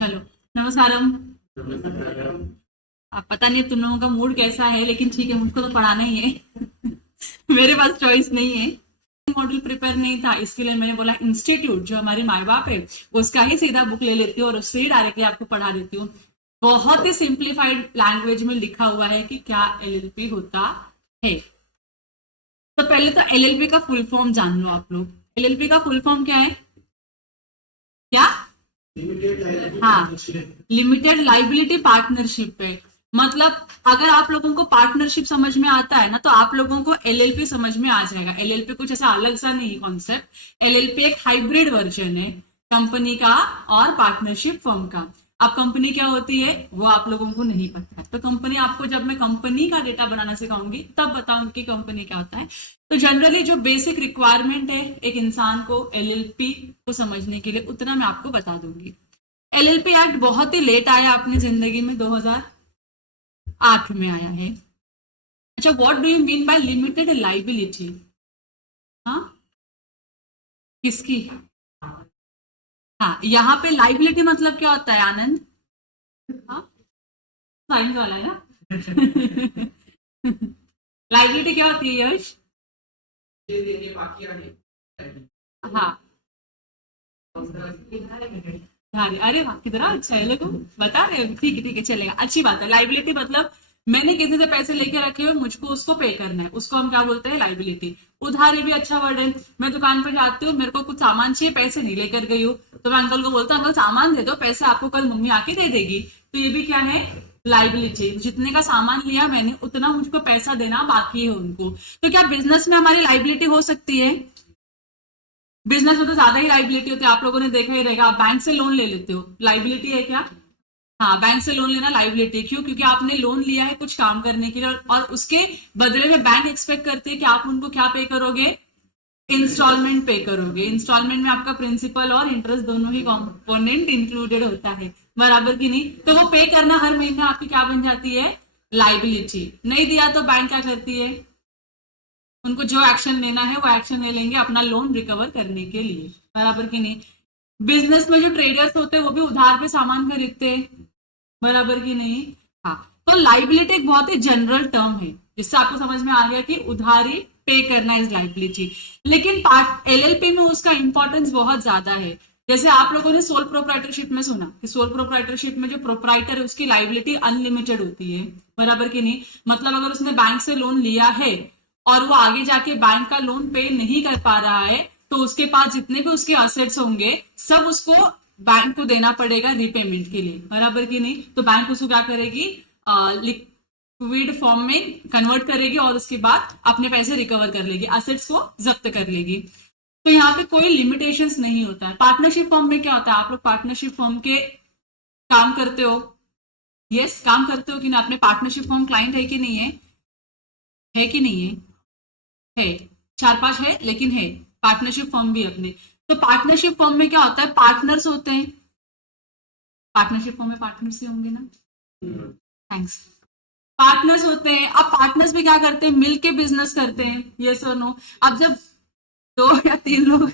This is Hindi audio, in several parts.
चलो, नमस्कारम। अब पता नहीं तुम लोगों का मूड कैसा है, लेकिन ठीक है, मुझको तो पढ़ाना ही है। मेरे पास चॉइस नहीं है। मॉड्यूल प्रिपेयर नहीं था, इसके लिए मैंने बोला इंस्टीट्यूट जो हमारे माए बाप है उसका ही सीधा बुक ले लेती हूँ और उससे ही डायरेक्टली आपको पढ़ा देती हूँ। बहुत ही सिंप्लीफाइड लैंग्वेज में लिखा हुआ है कि क्या एलएलपी होता है। तो पहले तो एलएलपी का फुल फॉर्म जान लो आप लोग। एलएलपी का फुल फॉर्म क्या है? क्या? हाँ, लिमिटेड लाइबिलिटी पार्टनरशिप है। मतलब अगर आप लोगों को पार्टनरशिप समझ में आता है ना, तो आप लोगों को एलएलपी समझ में आ जाएगा। एलएलपी कुछ ऐसा अलग सा नहीं कॉन्सेप्ट। एलएलपी एक हाइब्रिड वर्जन है कंपनी का और पार्टनरशिप फर्म का। अब कंपनी क्या होती है वो आप लोगों को नहीं पता है, तो कंपनी आपको जब मैं कंपनी का डेटा बनाना सिखाऊंगी तब बताऊंगी कि कंपनी क्या होता है। तो जनरली जो बेसिक रिक्वायरमेंट है एक इंसान को एलएलपी को समझने के लिए, उतना मैं आपको बता दूंगी। एलएलपी एक्ट बहुत ही लेट आया अपनी जिंदगी में, 2008 में आया है। अच्छा, what do you mean by limited liability? हाँ, किसकी? हाँ, यहाँ पे लाइबिलिटी मतलब क्या होता है आनंद? हाँ, साइंस वाला है ना। लाइबिलिटी क्या होती है यश? हाँ, अरे वाह, कितना अच्छा है, लोग बता रहे हो। ठीक है ठीक है, चलेगा, अच्छी बात है। लाइबिलिटी मतलब मैंने किसी से पैसे लेके रखे हुए, मुझको उसको पे करना है, उसको हम क्या बोलते हैं? लाइबिलिटी। उधारी भी अच्छा वर्ड है। मैं दुकान पर जाती हूँ, मेरे को कुछ सामान चाहिए, पैसे नहीं लेकर गई हूँ, तो मैं अंकल को बोलता हूँ अंकल सामान दे दो, पैसे आपको कल मम्मी आके दे देगी। तो ये भी क्या है? लाइबिलिटी। जितने का सामान लिया मैंने उतना मुझको पैसा देना बाकी है उनको। तो क्या बिजनेस में हमारी लाइबिलिटी हो सकती है? बिजनेस में तो ज्यादा ही लाइबिलिटी होती है, आप लोगों ने देखा ही रहेगा। आप बैंक से लोन ले लेते हो, लाइबिलिटी है क्या? हाँ, बैंक से लोन लेना लाइबिलिटी। क्यों? क्योंकि आपने लोन लिया है कुछ काम करने के लिए, और उसके बदले में बैंक एक्सपेक्ट करती है कि आप उनको क्या पे करोगे? इंस्टॉलमेंट पे करोगे। इंस्टॉलमेंट में आपका प्रिंसिपल और इंटरेस्ट दोनों ही कंपोनेंट इंक्लूडेड होता है, बराबर की नहीं? तो वो पे करना हर महीने आपकी क्या बन जाती है? लाइबिलिटी। नहीं दिया तो बैंक क्या करती है? उनको जो एक्शन लेना है वो एक्शन ले लेंगे अपना लोन रिकवर करने के लिए, बराबर की नहीं? बिजनेस में जो ट्रेडर्स होते हैं वो भी उधार पे सामान खरीदते हैं, बराबर की नहीं? हाँ। तो लाइबिलिटी एक बहुत ही जनरल टर्म है, जिससे आपको समझ में आ गया कि उधारी पे करना इज लाइबिलिटी। लेकिन पार्ट एलएलपी में उसका इंपॉर्टेंस बहुत ज्यादा है। जैसे आप लोगों ने सोल प्रोप्राइटरशिप में सुना कि सोल प्रोप्राइटरशिप में जो प्रोप्राइटर है उसकी लाइबिलिटी अनलिमिटेड होती है, बराबर की नहीं? मतलब अगर उसने बैंक से लोन लिया है और वो आगे जाके बैंक का लोन पे नहीं कर पा रहा है, तो उसके पास जितने भी उसके असेट्स होंगे सब उसको बैंक को देना पड़ेगा रीपेमेंट के लिए, बराबर की नहीं? तो बैंक उसको क्या करेगी? लिक्विड फॉर्म में कन्वर्ट करेगी और उसके बाद अपने पैसे रिकवर कर लेगी, असेट्स को जब्त कर लेगी। तो यहाँ पे कोई लिमिटेशंस नहीं होता है। पार्टनरशिप फॉर्म में क्या होता है? आप लोग पार्टनरशिप फॉर्म के काम करते हो? यस, काम करते हो कि ना? अपने पार्टनरशिप फॉर्म क्लाइंट है कि नहीं है? है कि नहीं है? है। चार पांच है, लेकिन है। पार्टनरशिप फर्म भी अपने। तो पार्टनरशिप फर्म में क्या होता है? पार्टनर्स होते हैं। पार्टनरशिप फर्म में पार्टनर्स ही होंगे ना? थैंक्स। पार्टनर्स होते हैं। अब पार्टनर्स भी क्या करते हैं? मिलके बिजनेस करते हैं, यस और नो? अब दो या तीन लोग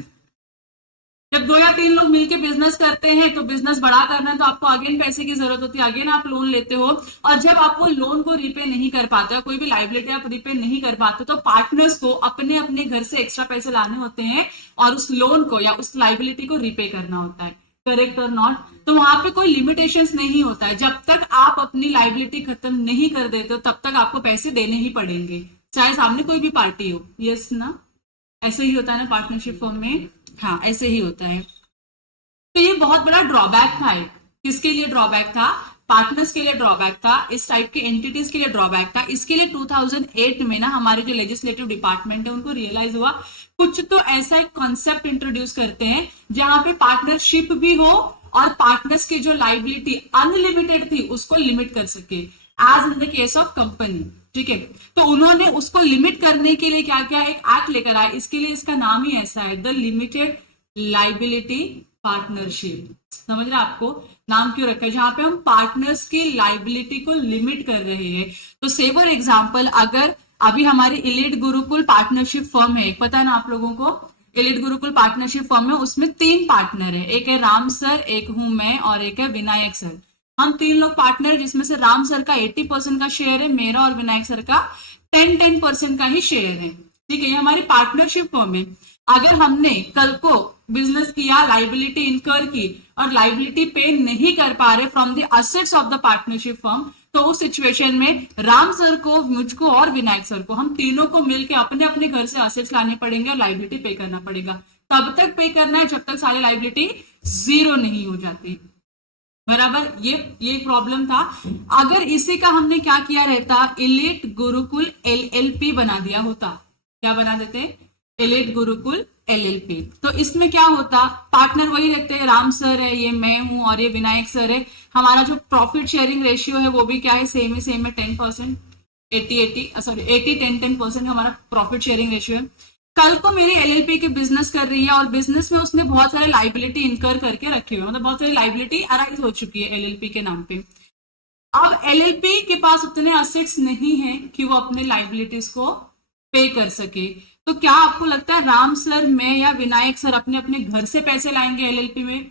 जब 2 या 3 लोग मिलकर बिजनेस करते हैं तो बिजनेस बड़ा करना है, तो आपको अगेन पैसे की जरूरत होती है, अगेन आप लोन लेते हो। और जब आप वो लोन को रिपे नहीं कर पाते, कोई भी लाइबिलिटी आप रिपे नहीं कर पाते, तो पार्टनर्स को अपने अपने घर से एक्स्ट्रा पैसे लाने होते हैं और उस लोन को या उस लाइबिलिटी को रिपे करना होता है। करेक्ट और नॉट? तो वहां पे कोई लिमिटेशंस नहीं होता है। जब तक आप अपनी लाइबिलिटी खत्म नहीं कर देते हो तब तक आपको पैसे देने ही पड़ेंगे, चाहे सामने कोई भी पार्टी हो। यस ना? ऐसे ही होता है ना पार्टनरशिप फॉर्म में? हाँ, ऐसे ही होता है। तो ये बहुत बड़ा ड्रॉबैक था। एक किसके लिए ड्रॉबैक था? पार्टनर्स के लिए ड्रॉबैक था, इस टाइप के एंटिटीज के लिए ड्रॉबैक था। इसके लिए 2008 में ना हमारे जो लेजिस्लेटिव डिपार्टमेंट है उनको रियलाइज हुआ कुछ तो ऐसा एक कॉन्सेप्ट इंट्रोड्यूस करते हैं जहां पे पार्टनरशिप भी हो और पार्टनर्स की जो लाइबिलिटी अनलिमिटेड थी उसको लिमिट कर सके, as in the case of company. ठीक है, तो उन्होंने उसको लिमिट करने के लिए क्या क्या एक एक्ट लेकर आए। इसके लिए इसका नाम ही ऐसा है, द लिमिटेड लाइबिलिटी पार्टनरशिप। समझ रहे आपको नाम क्यों रखा है? जहां पे हम पार्टनर्स की लाइबिलिटी को लिमिट कर रहे हैं। तो से फॉर एग्जांपल, अगर अभी हमारी इलीट गुरुकुल पार्टनरशिप फर्म है, पता है ना आप लोगों को? एलिट गुरुकुल पार्टनरशिप फॉर्म है, उसमें 3 पार्टनर है, एक है राम सर, एक हूं मैं और एक है विनायक सर। हम 3 लोग पार्टनर है, जिसमें से राम सर का 80% का शेयर है, मेरा और विनायक सर का 10% का ही शेयर है। ठीक है, ये हमारी पार्टनरशिप फॉर्म है। अगर हमने कल को बिजनेस किया, लाइबिलिटी इनकर की और लाइबिलिटी पे नहीं कर पा रहे from the assets of the partnership firm, तो उस सिचुएशन में राम सर को, मुझको और विनायक सर को, हम तीनों को मिलकर अपने अपने घर से असेट्स लाने पड़ेंगे और लाइबिलिटी पे करना पड़ेगा। तब तक पे करना है जब तक सारी लाइबिलिटी जीरो नहीं हो जाती। बराबर, ये प्रॉब्लम था। अगर इसी का हमने क्या किया रहता, एलिट गुरुकुल LLP बना दिया होता। क्या बना देते, एलिट गुरुकुल LLP। तो इसमें क्या होता, पार्टनर वही रहते हैं, राम सर है, ये मैं हूं और ये विनायक सर है। हमारा जो प्रॉफिट शेयरिंग रेशियो है वो भी क्या है, सेम है 10%, 80-10% हमारा प्रॉफिट शेयरिंग रेशियो है। कल को मेरी LLP की बिजनेस कर रही है और बिजनेस में उसने बहुत सारे लाइबिलिटी इनकर करके रखे हुए, मतलब बहुत सारी लाइबिलिटी अराइज हो चुकी है LLP के नाम पे। अब LLP के पास उतने असेट्स नहीं है कि वो अपने लाइबिलिटीज को पे कर सके। तो क्या आपको लगता है राम सर, मैं या विनायक सर अपने अपने घर से पैसे लाएंगे LLP में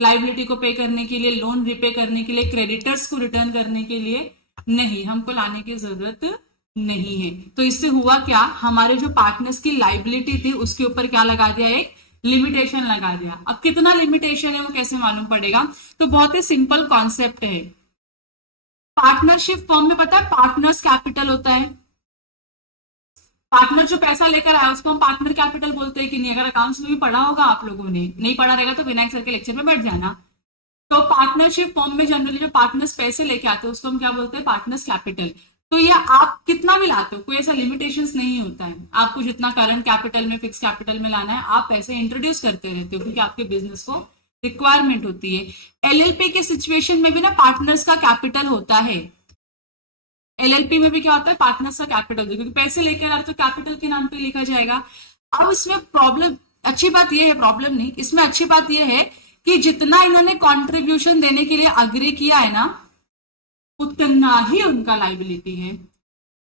लाइबिलिटी को पे करने के लिए, लोन रिपे करने के लिए, क्रेडिटर्स को रिटर्न करने के लिए? नहीं, हमको लाने की जरूरत नहीं है। तो इससे हुआ क्या, हमारे जो पार्टनर्स की लाइबिलिटी थी उसके ऊपर क्या लगा दिया, एक लिमिटेशन लगा दिया। अब कितना लिमिटेशन है वो कैसे मालूम पड़ेगा, तो बहुत ही सिंपल कॉन्सेप्ट है। पार्टनरशिप फॉर्म में पता है पार्टनर्स कैपिटल होता है। पार्टनर जो पैसा लेकर आया उसको हम पार्टनर कैपिटल बोलते हैं कि नहीं? अगर अकाउंट्स में भी पढ़ा होगा आप लोगों ने, नहीं पढ़ा रहेगा तो विनायक सर के लेक्चर में बैठ जाना। तो पार्टनरशिप फॉर्म में जनरली जो पार्टनर्स पैसे लेके आते हैं उसको हम क्या बोलते हैं, पार्टनर्स कैपिटल। तो ये आप कितना भी लाते हो, कोई ऐसा लिमिटेशंस नहीं होता है। आपको जितना करंट कैपिटल में, फिक्स कैपिटल में लाना है, आप पैसे इंट्रोड्यूस करते रहते हो क्योंकि आपके बिजनेस को रिक्वायरमेंट होती है। LLP के सिचुएशन में भी ना पार्टनर्स का कैपिटल होता है। LLP में भी क्या होता है, पार्टनर्स का कैपिटल, क्योंकि पैसे लेकर आते तो कैपिटल के नाम पे लिखा जाएगा। अब इसमें प्रॉब्लम, अच्छी बात यह है, प्रॉब्लम नहीं, इसमें अच्छी बात यह है कि जितना इन्होंने कंट्रीब्यूशन देने के लिए अग्री किया है ना, उतना ही उनका लाइबिलिटी है।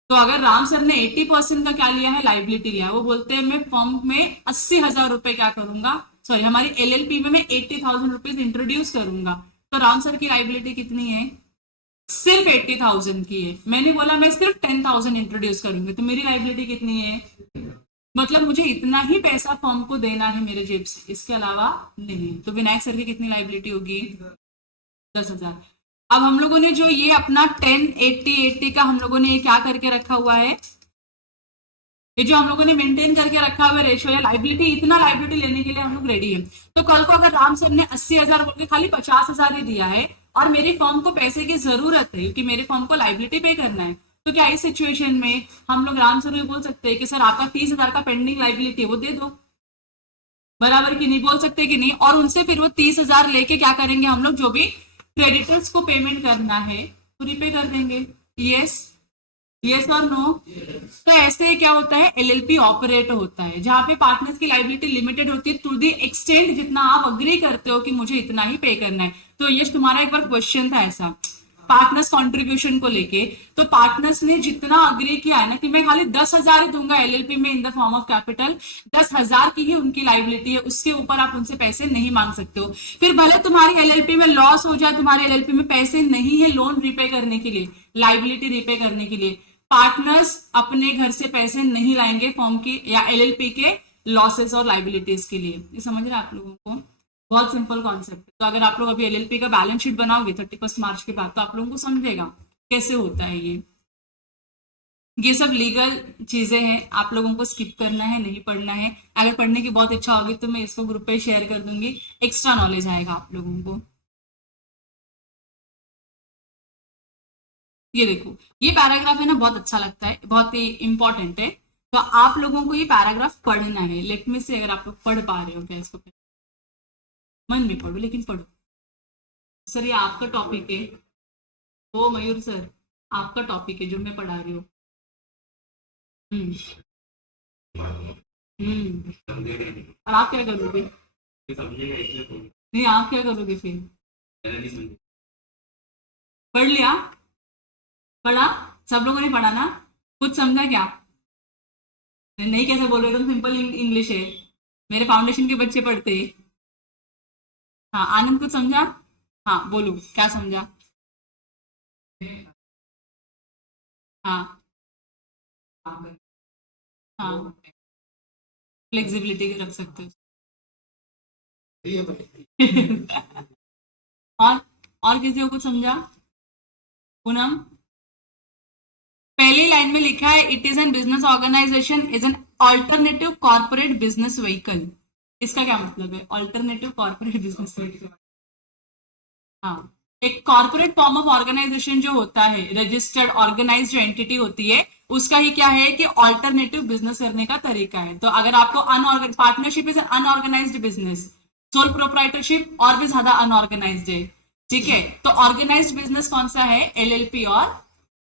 तो अगर राम सर ने 80% का क्या लिया है, लाइबिलिटी लिया है, वो बोलते हैं मैं फॉर्म में 80,000 रुपए क्या करूंगा, सॉरी हमारी LLP में मैं 80,000 रुपीज इंट्रोड्यूस करूंगा। तो राम सर की लाइबिलिटी कितनी है, सिर्फ 80,000 की है। मैंने बोला मैं सिर्फ 10,000 इंट्रोड्यूस करूंगी, तो मेरी लाइबिलिटी कितनी है, मतलब मुझे इतना ही पैसा फॉर्म को देना है मेरे जेब से, इसके अलावा नहीं। तो विनायक सर की कितनी लाइबिलिटी होगी, 10,000। अब हम लोगों ने जो ये अपना 10, 80 का हम लोगों ने ये क्या करके रखा हुआ है, ये जो हम लोगों ने मेंटेन करके रखा हुआ रेशियो है लाइबिलिटी, इतना लाइबिलिटी लेने के लिए हम लोग रेडी है। तो कल को अगर राम सर ने 80,000 बोल के खाली 50,000 ही दिया है और मेरी फॉर्म को पैसे की जरूरत है क्योंकि मेरे फॉर्म को लाइबिलिटी पे करना है, तो क्या इस सिचुएशन में हम लोग राम सर को बोल सकते हैं कि सर आपका 30,000 का पेंडिंग लाइबिलिटी वो दे दो, बराबर की नहीं, बोल सकते कि नहीं? और उनसे फिर वो 30,000 लेके क्या करेंगे, हम लोग जो भी क्रेडिटर्स को पेमेंट करना है वो रिपे कर देंगे। यस, यस और नो? तो ऐसे क्या होता है, LLP ऑपरेट होता है जहां पे पार्टनर्स की लाइबिलिटी लिमिटेड होती है टू दी एक्सटेंड जितना आप अग्री करते हो कि मुझे इतना ही पे करना है। तो यश तुम्हारा एक बार क्वेश्चन था ऐसा पार्टनर्स कंट्रीब्यूशन को लेके, तो पार्टनर्स ने जितना अग्री किया है ना कि मैं खाली 10,000 ही दूंगा LLP में in the form of capital, 10,000 की ही उनकी लाइबिलिटी है, उसके ऊपर आप उनसे पैसे नहीं मांग सकते हो। फिर भले तुम्हारी LLP में लॉस हो जाए, तुम्हारे LLP में पैसे नहीं है लोन रिपे करने के लिए, लाइबिलिटी रिपे करने के लिए, पार्टनर्स अपने घर से पैसे नहीं लाएंगे फॉर्म की या LLP के लॉसेस और लाइबिलिटीज के लिए। ये समझ रहे हैं आप लोगों को? बहुत सिंपल कॉन्सेप्ट है। तो अगर आप लोग अभी LLP का बैलेंस शीट बनाओगे 31 मार्च के बाद, तो आप लोगों को समझेगा कैसे होता है ये सब लीगल चीजें हैं, आप लोगों को स्किप करना है, नहीं पढ़ना है। अगर पढ़ने की बहुत इच्छा होगी तो मैं इसको ग्रुप पे शेयर कर दूंगी, एक्स्ट्रा नॉलेज आएगा आप लोगों को। ये देखो, ये पैराग्राफ है ना, बहुत अच्छा लगता है, बहुत ही इंपॉर्टेंट है। तो आप लोगों को ये पैराग्राफ पढ़ना है। लेट मी से अगर आप लोग पढ़ पा रहे हो क्या इसको, मन में पढ़ो लेकिन पढ़ो। सर ये आपका टॉपिक है, ओ मयूर सर आपका टॉपिक है जो मैं पढ़ा रही हूँ। हम्म और आप क्या करोगे, नहीं आप क्या करोगे फिर? पढ़ लिया, पढ़ा, सब लोगों ने पढ़ा ना? कुछ समझा क्या? नहीं कैसे बोल रहे हो, एकदम सिंपल इंग्लिश है। मेरे फाउंडेशन के बच्चे पढ़ते हैं। हाँ आनंद कुछ समझा? हाँ बोलो क्या समझा? हाँ हाँ फ्लेक्सिबिलिटी रख सकते हो। और और किसी को कुछ समझा? पूनम, पहली लाइन में लिखा है it is an business organisation is an alternative corporate business vehicle. इसका क्या मतलब है ऑल्टरनेटिव कॉर्पोरेट बिजनेस व्हीकल? हाँ, एक कॉर्पोरेट फॉर्म ऑफ ऑर्गेनाइजेशन जो होता है, रजिस्टर्ड ऑर्गेनाइज्ड जो एंटिटी होती है, उसका ही क्या है कि ऑल्टरनेटिव बिजनेस करने का तरीका है। तो अगर आपको unorganise, partnership is unorganised business, sole proprietorship और भी ज्यादा अनऑर्गेनाइज्ड है। ठीक है, तो ऑर्गेनाइज्ड बिजनेस कौन सा है? एलएलपी और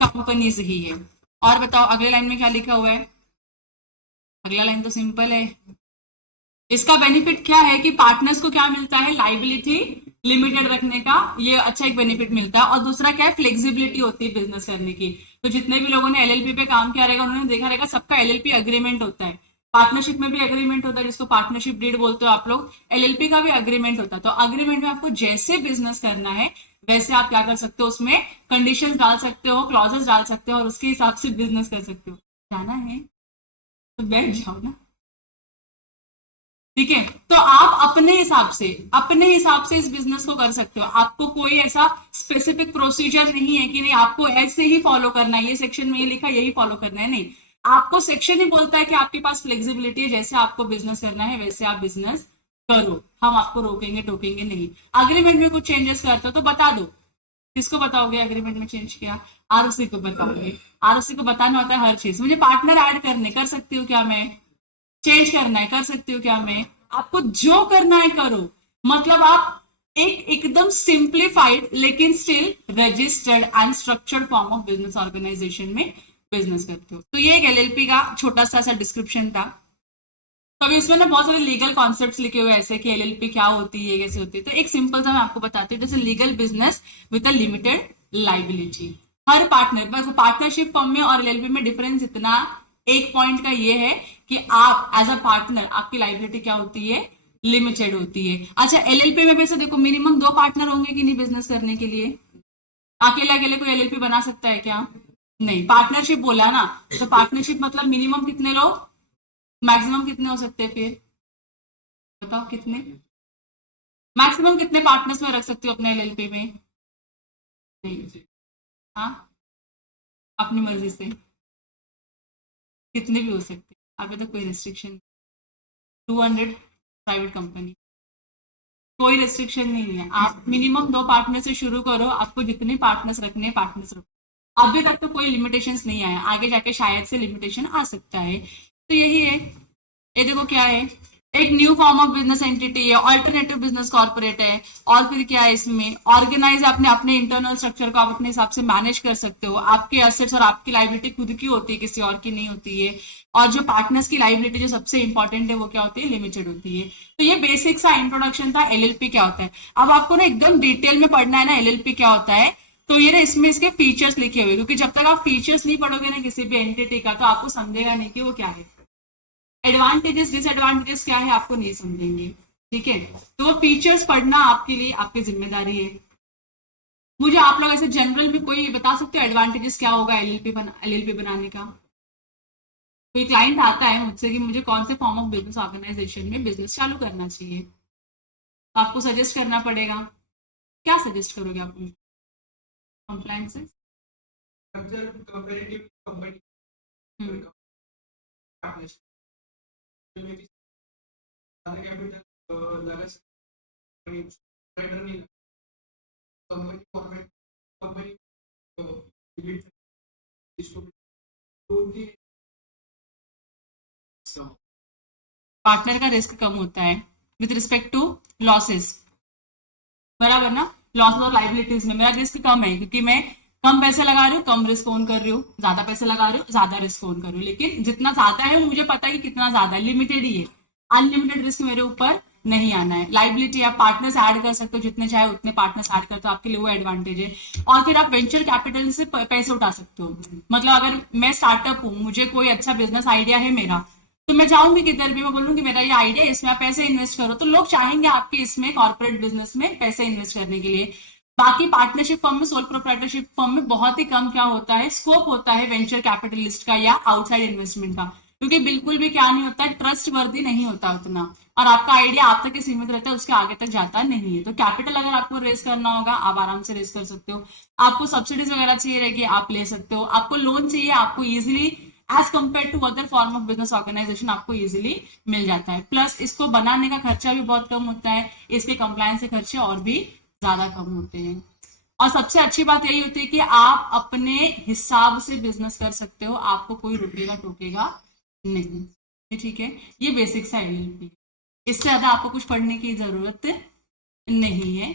कंपनीज ही है। और बताओ अगले लाइन में क्या लिखा हुआ है? अगला लाइन तो सिंपल है। इसका बेनिफिट क्या है कि पार्टनर्स को क्या मिलता है? लाइबिलिटी लिमिटेड रखने का ये अच्छा एक बेनिफिट मिलता है। और दूसरा क्या है? फ्लेक्सिबिलिटी होती है बिजनेस करने की। तो जितने भी लोगों ने एलएलपी पे काम किया रहेगा उन्होंने देखा रहेगा सबका एलएलपी अग्रीमेंट होता है। पार्टनरशिप में भी अग्रीमेंट होता है जिसको पार्टनरशिप डीड बोलते हो आप लोग। एलएलपी का भी अग्रीमेंट होता है। तो अग्रीमेंट में आपको जैसे बिजनेस करना है वैसे आप क्या कर सकते हो, उसमें कंडीशंस डाल सकते हो, क्लॉजेस डाल सकते हो और उसके हिसाब से बिजनेस कर सकते हो। जाना है तो बैठ जाओ ना। ठीक है, तो आप अपने हिसाब से इस बिजनेस को कर सकते हो। आपको कोई ऐसा स्पेसिफिक प्रोसीजर नहीं है कि नहीं आपको ऐसे ही फॉलो करना है, ये सेक्शन में ये लिखा यही फॉलो करना है, नहीं। आपको सेक्शन ही बोलता है कि आपके पास फ्लेक्सिबिलिटी है, जैसे आपको बिजनेस करना है वैसे आप बिजनेस करो, हम आपको रोकेंगे टोकेंगे नहीं। अग्रीमेंट में कुछ चेंजेस करते हो तो बता दो। किसको बताओगे अग्रीमेंट में चेंज किया? आरओसी को बताओगे। आरओसी को बताना होता है हर चीज। मुझे पार्टनर ऐड करने कर सकती हूँ क्या मैं? चेंज करना है कर सकती हूँ क्या मैं? आपको जो करना है करो। मतलब आप एक एकदम सिंप्लीफाइड लेकिन still registered and structured form of business organisation में बिजनेस करते हो। तो ये एक एलएलपी का छोटा सा डिस्क्रिप्शन था। तो अभी इसमें ना बहुत सारे लीगल कॉन्सेप्ट्स लिखे हुए ऐसे कि एलएलपी क्या होती है, कैसे होती है। तो एक सिंपल सा मैं आपको बताती हूँ, जैसे legal business with a limited liability. Her partner, partnership form में और एलएलपी में डिफरेंस इतना एक पॉइंट का ये है कि आप एज अ पार्टनर आपकी लाइबिलिटी क्या होती है? लिमिटेड होती है। अच्छा, एलएलपी में वैसे देखो मिनिमम 2 पार्टनर होंगे कि नहीं बिजनेस करने के लिए? अकेले अकेले कोई एलएलपी बना सकता है क्या? नहीं। पार्टनरशिप बोला ना, तो पार्टनरशिप मतलब मिनिमम कितने लोग, मैक्सिमम कितने हो सकते हैं फिर? बताओ कितने? मैक्सिमम कितने पार्टनर्स में रख सकते हो अपने एलएलपी में? नहीं। हाँ, अपनी मर्जी से कितने भी हो सकते हैं, अभी तो कोई रिस्ट्रिक्शन। 200 प्राइवेट कंपनी, कोई रिस्ट्रिक्शन नहीं है। आप मिनिमम 2 पार्टनर से शुरू करो, आपको जितने पार्टनर्स रखने हैं पार्टनर्स रखो। अभी तक तो कोई लिमिटेशंस नहीं आया, आगे जाके शायद से लिमिटेशन आ सकता है। तो यही है। ये देखो क्या है, एक new form of business entity है, ऑल्टरनेटिव बिजनेस कॉर्पोरेट है। और फिर क्या है इसमें? ऑर्गेनाइज अपने अपने इंटरनल स्ट्रक्चर को आप अपने हिसाब से मैनेज कर सकते हो। आपके एसेट्स और आपकी लाइबिलिटी खुद की होती है, किसी और की नहीं होती है। और जो पार्टनर्स की लाइबिलिटी जो सबसे इंपॉर्टेंट है वो क्या होती है? लिमिटेड होती है। तो ये बेसिक सा इंट्रोडक्शन था एलएलपी क्या होता है। अब आपको ना एकदम डिटेल में पढ़ना है ना एलएलपी क्या होता है, तो ये ना इसमें इसके फीचर्स लिखे हुए, क्योंकि जब तक आप फीचर्स नहीं पढ़ोगे ना किसी भी एंटिटी का तो आपको समझेगा नहीं कि वो क्या है। एडवांटेजेस डिसएडवांटेजेस क्या है आपको नहीं समझेंगे। ठीक है, तो वो फीचर्स पढ़ना आपके लिए आपकी जिम्मेदारी है। मुझे आप लोग ऐसे जनरल में कोई बता सकते हो एडवांटेजेस क्या होगा एलएलपी बनाने का? कोई क्लाइंट आता है मुझसे कि मुझे कौन से फॉर्म ऑफ बिजनेस ऑर्गेनाइजेशन में बिजनेस चालू करना चाहिए, तो आपको सजेस्ट करना पड़ेगा। क्या सजेस्ट करोगे आप? कंप्लायंसेस, पार्टनर का रिस्क कम होता है विथ रिस्पेक्ट टू लॉसेस, बराबर ना? लॉस और लाइबिलिटीज में मेरा रिस्क कम है क्योंकि मैं कम पैसे लगा रही हूँ, कम रिस्क ओन कर रही हूँ। ज्यादा पैसे लगा रही हूँ, ज्यादा रिस्क ओन कर रही हूँ। लेकिन जितना ज्यादा है मुझे पता है कि कितना ज्यादा है, लिमिटेड ही है। अनलिमिटेड रिस्क मेरे ऊपर नहीं आना है। लाइबिलिटी आप पार्टनर्स ऐड कर सकते हो, जितने चाहे उतने पार्टनर्स ऐड करते हो, आपके लिए वो एडवांटेज है। और फिर आप वेंचर कैपिटल से पैसे उठा सकते हो। मतलब अगर मैं स्टार्टअप हूँ, मुझे कोई अच्छा बिजनेस आइडिया है मेरा, तो मैं चाहूंगी कि इधर भी मैं बोलूंगी मेरा ये आइडिया, इसमें आप पैसे इन्वेस्ट करो, तो लोग चाहेंगे आपके इसमें कॉर्पोरेट बिजनेस में पैसे इन्वेस्ट करने के लिए। बाकी पार्टनरशिप फर्म में, सोल प्रोप्राइटरशिप फर्म में बहुत ही कम क्या होता है, स्कोप होता है वेंचर कैपिटलिस्ट का या आउटसाइड इन्वेस्टमेंट का, क्योंकि बिल्कुल भी क्या नहीं होता, ट्रस्ट वर्दी नहीं होता उतना, और आपका आइडिया आप तक ही सीमित रहता है, उसके आगे तक जाता नहीं है। तो कैपिटल अगर आपको रेस करना होगा, आप आराम से रेस कर सकते हो। आपको सब्सिडीज वगैरह चाहिए रहेगी, आप ले सकते हो। आपको लोन चाहिए, आपको easily as compare to other form of business organisation आपको इजिली मिल जाता है। प्लस इसको बनाने का खर्चा भी बहुत कम होता है, इसके कंप्लायंस के खर्चे और भी ज्यादा कम होते हैं। और सबसे अच्छी बात यही होती है कि आप अपने हिसाब से बिजनेस कर सकते हो, आपको कोई रुकेगा टोकेगा नहीं। ये ठीक है, ये बेसिक सा एलएलपी, इससे ज्यादा आपको कुछ पढ़ने की जरूरत नहीं है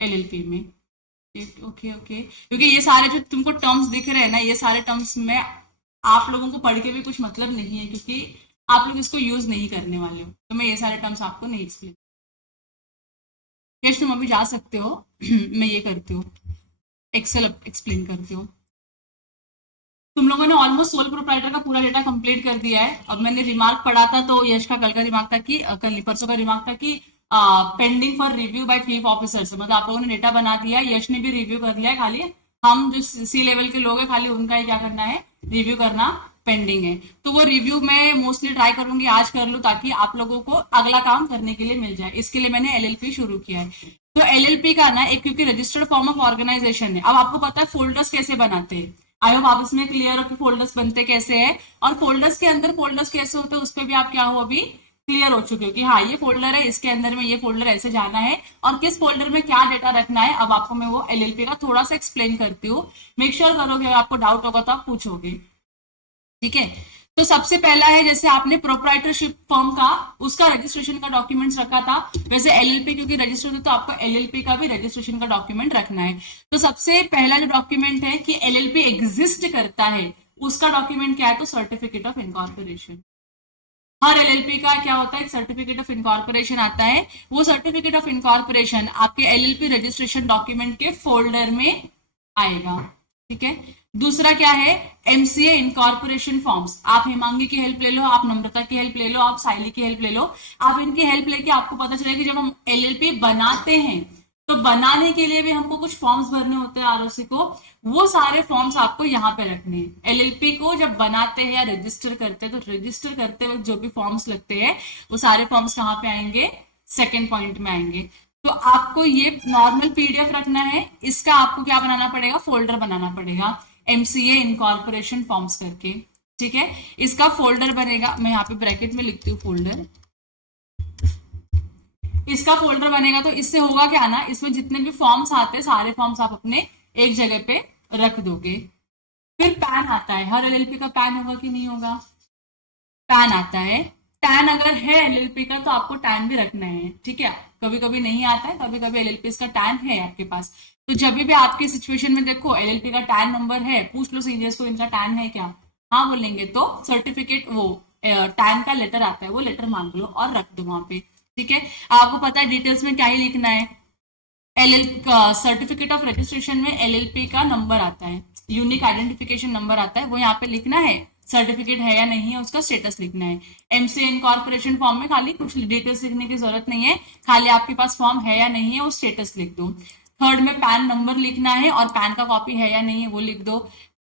एलएलपी में। ओके ओके, क्योंकि ये सारे जो तुमको टर्म्स दिख रहे हैं ना, ये सारे टर्म्स में आप लोगों को पढ़ के भी कुछ मतलब नहीं है, क्योंकि आप लोग इसको यूज नहीं करने वाले हो, तो मैं ये सारे टर्म्स आपको नहीं एक्सप्लेन। यश तुम अभी जा सकते हो मैं ये करती हूँ, एक्सेल एक्सप्लेन करती हूँ। तुम लोगों ने ऑलमोस्ट सोल प्रोप्राइटर का पूरा डेटा कंप्लीट कर दिया है। अब मैंने रिमार्क पढ़ा था, तो यश का कल का रिमार्क था कि कल परसों का रिमार्क था कि pending for review by chief officer, मतलब आप लोगों ने डेटा बना दिया, यश ने भी रिव्यू कर लिया है, खाली हम जो सी लेवल के लोग हैं खाली उनका ही क्या करना है, रिव्यू करना पेंडिंग है। तो वो रिव्यू मैं मोस्टली ट्राई करूंगी आज कर लूं, ताकि आप लोगों को अगला काम करने के लिए मिल जाए। इसके लिए मैंने एलएलपी शुरू किया है। तो एलएलपी का ना एक, क्योंकि रजिस्टर्ड फॉर्म ऑफ ऑर्गेनाइजेशन है, अब आपको पता है फोल्डर्स कैसे बनाते हैं, आई होप आप इसमें क्लियर हो कि फोल्डर्स बनते कैसे हैं, और फोल्डर्स के अंदर फोल्डर्स कैसे होते हैं उस पर भी आप क्या हो अभी क्लियर हो चुके हो कि हाँ ये फोल्डर है, इसके अंदर में ये फोल्डर ऐसे जाना है, और किस फोल्डर में क्या डेटा रखना है। अब आपको मैं वो एलएलपी का थोड़ा सा एक्सप्लेन करती हूँ, मेक श्योर करोगे, आपको डाउट होगा तो आप पूछोगे, ठीक है। तो सबसे पहला है, जैसे आपने प्रोप्राइटरशिप फर्म का उसका रजिस्ट्रेशन का डॉक्यूमेंट्स रखा था, वैसे एलएलपी क्योंकि रजिस्टर्ड है तो आपको एलएलपी का भी रजिस्ट्रेशन का डॉक्यूमेंट रखना है। तो सबसे पहला जो डॉक्यूमेंट है कि एलएलपी एग्जिस्ट करता है, उसका डॉक्यूमेंट क्या है, तो certificate of incorporation. Her LLP का क्या होता है, सर्टिफिकेट ऑफ इनकॉर्पोरेशन आता है। वो सर्टिफिकेट ऑफ इनकॉर्पोरेशन आपके एलएलपी रजिस्ट्रेशन डॉक्यूमेंट के फोल्डर में आएगा, ठीक है। दूसरा क्या है, एमसीए इनकॉर्पोरेशन फॉर्म्स। आप हिमांगी की हेल्प ले लो, आप नम्रता की हेल्प ले लो, आप साइली की हेल्प ले लो, आप इनकी हेल्प लेके आपको पता चलेगा कि जब हम एलएलपी बनाते हैं तो बनाने के लिए भी हमको कुछ फॉर्म्स भरने होते हैं आरओसी को, वो सारे फॉर्म्स आपको यहाँ पे रखने हैं। एलएलपी को जब बनाते हैं या रजिस्टर करते हैं, तो रजिस्टर करते वक्त जो भी फॉर्म्स लगते हैं वो सारे फॉर्म्स कहाँ पे आएंगे, सेकेंड पॉइंट में आएंगे। तो आपको ये नॉर्मल पीडीएफ रखना है, इसका आपको क्या बनाना पड़ेगा, फोल्डर बनाना पड़ेगा, एमसीए इनकॉर्पोरेशन फॉर्म्स करके, ठीक है। इसका फोल्डर बनेगा, मैं यहाँ पे ब्रैकेट में लिखती हूँ फोल्डर, इसका फोल्डर बनेगा। तो इससे होगा क्या ना, इसमें जितने भी फॉर्म्स आते हैं सारे फॉर्म्स आप अपने एक जगह पे रख दोगे। फिर पैन आता है, हर एलएलपी का पैन होगा कि नहीं होगा, पैन आता है। टैन अगर है एलएलपी का तो आपको टैन भी रखना है, ठीक है। कभी कभी नहीं आता है, कभी कभी एलएलपी का टैन है आपके पास, तो जब भी आपकी सिचुएशन में देखो एलएलपी का टैन नंबर है, पूछ लो सीनियर्स को इनका टैन है क्या, हाँ बोलेंगे तो सर्टिफिकेट वो टैन का लेटर आता है, वो लेटर मांग लो और रख दो वहां पे, ठीक है। आपको पता है डिटेल्स में क्या ही लिखना है, एलएल सर्टिफिकेट ऑफ रजिस्ट्रेशन में एलएलपी का नंबर आता है, यूनिक आइडेंटिफिकेशन नंबर आता है, वो यहाँ पे लिखना है, सर्टिफिकेट है या नहीं है उसका स्टेटस लिखना है। एमसीए इनकॉर्पोरेशन फॉर्म में खाली कुछ डिटेल्स लिखने की जरूरत नहीं है, खाली आपके पास फॉर्म है या नहीं है वो स्टेटस लिख दो। थर्ड में पैन नंबर लिखना है, और पैन का कॉपी है या नहीं है वो लिख दो।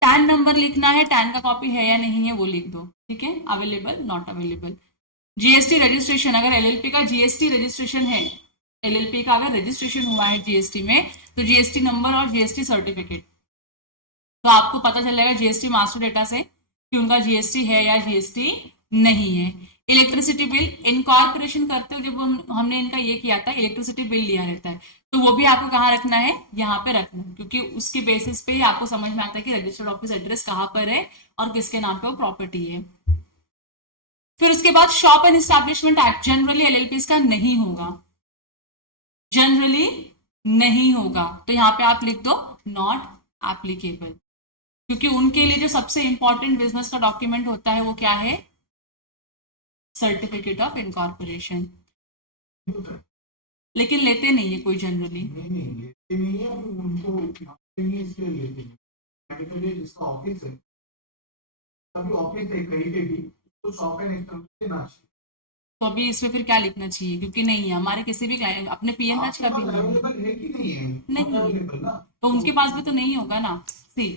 पैन नंबर लिखना है, पैन का कॉपी है या नहीं है वो लिख दो, ठीक है। Available, not available. GST registration, अगर एलएलपी का जीएसटी रजिस्ट्रेशन है, एलएलपी का अगर रजिस्ट्रेशन हुआ है जीएसटी में, तो जीएसटी नंबर और जीएसटी सर्टिफिकेट, तो आपको पता चल जाएगा जीएसटी मास्टर डेटा से कि उनका जीएसटी है या जीएसटी नहीं है। इलेक्ट्रिसिटी बिल इनकॉर्पोरेशन करते हुए जब हमने इनका ये किया था, इलेक्ट्रिसिटी बिल लिया रहता है, तो वो भी आपको कहाँ रखना है, यहाँ पे रखना है, क्योंकि उसके बेसिस पे ही आपको समझ में आता है कि रजिस्टर्ड ऑफिस एड्रेस कहाँ पर है और किसके नाम पे वो प्रॉपर्टी है। फिर उसके बाद shop and establishment act, generally LLP का नहीं होगा, जनरली नहीं होगा, तो यहाँ पे आप लिख दो नॉट एप्लीकेबल, क्योंकि उनके लिए जो सबसे इंपॉर्टेंट बिजनेस का डॉक्यूमेंट होता है वो क्या है, सर्टिफिकेट ऑफ इनकॉर्पोरेशन। लेकिन लेते नहीं है कोई जनरली, ऑफिस है कहीं पे भी तो शॉप एंड एस्टेब्लिशमेंट ना चाहिए। तो अभी इसमें फिर क्या लिखना चाहिए, क्योंकि नहीं है हमारे किसी भी क्लाइंट अपने पीएन राज का आपके भी पास नहीं है। अवेलेबल है कि नहीं है? नॉट नहीं, अवेलेबल ना। तो उनके पास भी तो नहीं होगा ना। सी,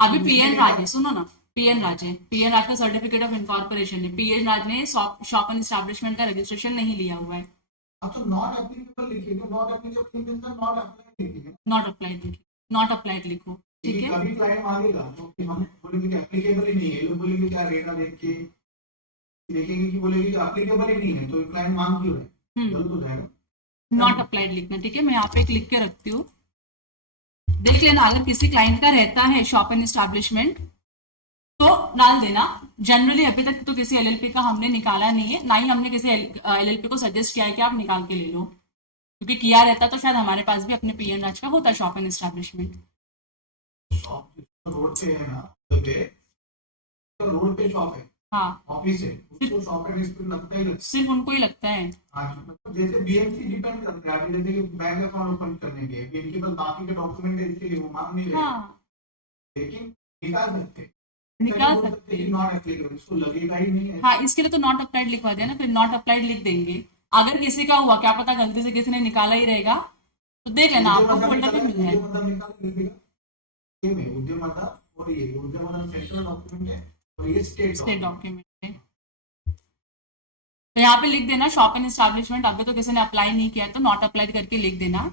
अभी पीएन राज है, सुनो ना, पीएन राज है, पीएन राज का सर्टिफिकेट ऑफ इनकॉर्पोरेशन है, पीएन राज ने शॉप एंड एस्टैब्लिशमेंट का रजिस्ट्रेशन नहीं लिया हुआ है। अब तो नॉट एप्लीकेबल लिखिए, तो नॉट एप्लीकेबल लिखिए, नॉट अप्लाई लिखिए। नॉट अप्लाइड लिखो, नॉट अप्लाइड लिखो, ठीक है। कभी क्लाइंट मांगेगा तो कि हम बोलेंगे कि एप्लीकेबल ही नहीं है, लोग बोलेंगे क्या रेट देख के देखेंगे कि बोलेंगे कि एप्लीकेबल ही नहीं है, तो क्लाइंट मांग क्यों है, गलत हो जाएगा। नॉट अप्लाइड लिखना, ठीक है, मैं यहाँ पे एक लिख के रखती हूँ। देख लेना, अगर किसी क्लाइंट का रहता है शॉप एंड एस्टैब्लिशमेंट तो डाल देना। जनरली अभी तक तो किसी एलएलपी का हमने निकाला नहीं है, ना ही हमने किसी एलएलपी को सजेस्ट किया है कि आप निकाल के ले लो, क्योंकि किया रहता तो शायद हमारे पास भी अपने पीएन राज का होता shop and establishment. Shop road पे है ना, तो रोड पे शॉप है, हाँ, ऑफिस है, उसको शॉप एंड एस्टेब्लिशमेंट लगता ही लगता है। सिर्फ उनको ही लगता है। हाँ, मतलब जैसे बीएमसी डिपेंड करता है, अभी जैसे कि बैंक अकाउंट ओपन करने के लिए इनके पास बाकी के डॉक्यूमेंट है, इसके लिए वो मांग नहीं रहे, हाँ, लेकिन निकाल सकते हैं। निकाल सकते हैं। नॉट एप्लीकेबल, इसको लगेगा ही नहीं है। हाँ, इसके लिए तो नॉट अप्लाइड लिखवा दिया ना, फिर नॉट अप्लाइड लिख देंगे। अगर किसी का हुआ, क्या पता गलती से किसी ने निकाला ही रहेगा, तो देख लेना, आपको फोल्डर में मिल जाएगा। उद्यम निकाल लिखेगा, सेम है उद्यम और ये उद्यम सेंट्रल डॉक्यूमेंट है और ये स्टेट डॉक्यूमेंट है। तो यहाँ पे लिख देना शॉप एंड एस्टैब्लिशमेंट, अभी तो किसी ने अप्लाई नहीं किया तो नॉट अप्लाइड करके लिख देना।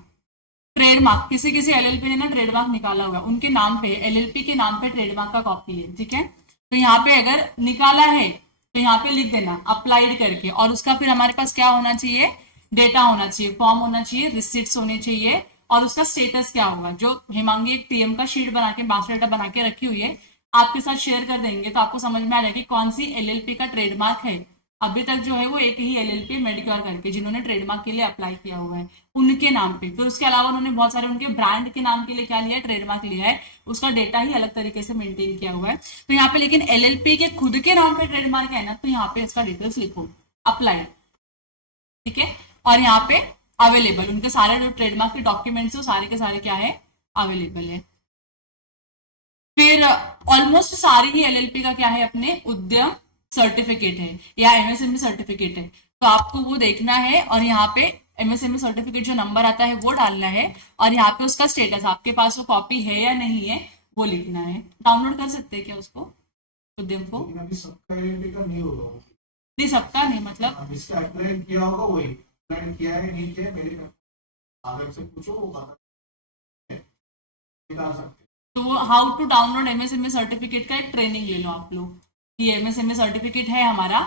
ट्रेडमार्क, किसी किसी एलएलपी ने ना ट्रेडमार्क निकाला होगा, उनके नाम पे एलएलपी के नाम पे ट्रेडमार्क का कॉपी है, ठीक है। तो यहाँ पे अगर निकाला है तो यहाँ पे लिख देना अप्लाइड करके, और उसका फिर हमारे पास क्या होना चाहिए, डेटा होना चाहिए, फॉर्म होना चाहिए, रिसिप्ट्स होने चाहिए, और उसका स्टेटस क्या होगा। जो हिमांगी एक टीएम का शीट बना के, मास्टर डेटा बना के रखी हुई है, आपके साथ शेयर कर देंगे, तो आपको समझ में आ जाएगी कौन सी एलएलपी का ट्रेडमार्क है। अभी तक जो है वो एक ही एलएलपी मेडिक्योर करके, जिन्होंने ट्रेडमार्क के लिए अप्लाई किया हुआ है उनके नाम पे, फिर उसके अलावा उन्होंने बहुत सारे उनके ब्रांड के नाम के लिए क्या लिया है, ट्रेडमार्क लिया है, उसका डेटा ही अलग तरीके से मेंटेन किया हुआ है। तो यहाँ पे लेकिन एलएलपी के खुद के नाम पे ट्रेडमार्क है ना, तो यहाँ पे इसका डिटेल्स लिखो अप्लाइड, ठीक है। और यहाँ पे अवेलेबल, उनके सारे जो ट्रेडमार्क के डॉक्यूमेंट्स है सारे के सारे क्या है, अवेलेबल है। फिर ऑलमोस्ट सारी ही एलएलपी का क्या है, अपने उद्यम सर्टिफिकेट है या एमएसएमई सर्टिफिकेट है, तो आपको वो देखना है, और यहाँ पे एमएसएमई सर्टिफिकेट जो नंबर आता है वो डालना है, और यहाँ पे उसका स्टेटस, आपके पास वो कॉपी है या नहीं है वो लिखना है। डाउनलोड कर सकते हैं क्या उसको, उद्यम को? अभी सबका का नहीं होगा, नहीं, सबका नहीं, मतलब जिसका अप्लाई किया होगा वही अप्लाई किया है, नहीं किया मेरे आगे से पूछो, वो बता निकाल सकते। तो वो how to download MSME certificate का एक ट्रेनिंग ले लो आप लोग, कि एमएसएमई सर्टिफिकेट है हमारा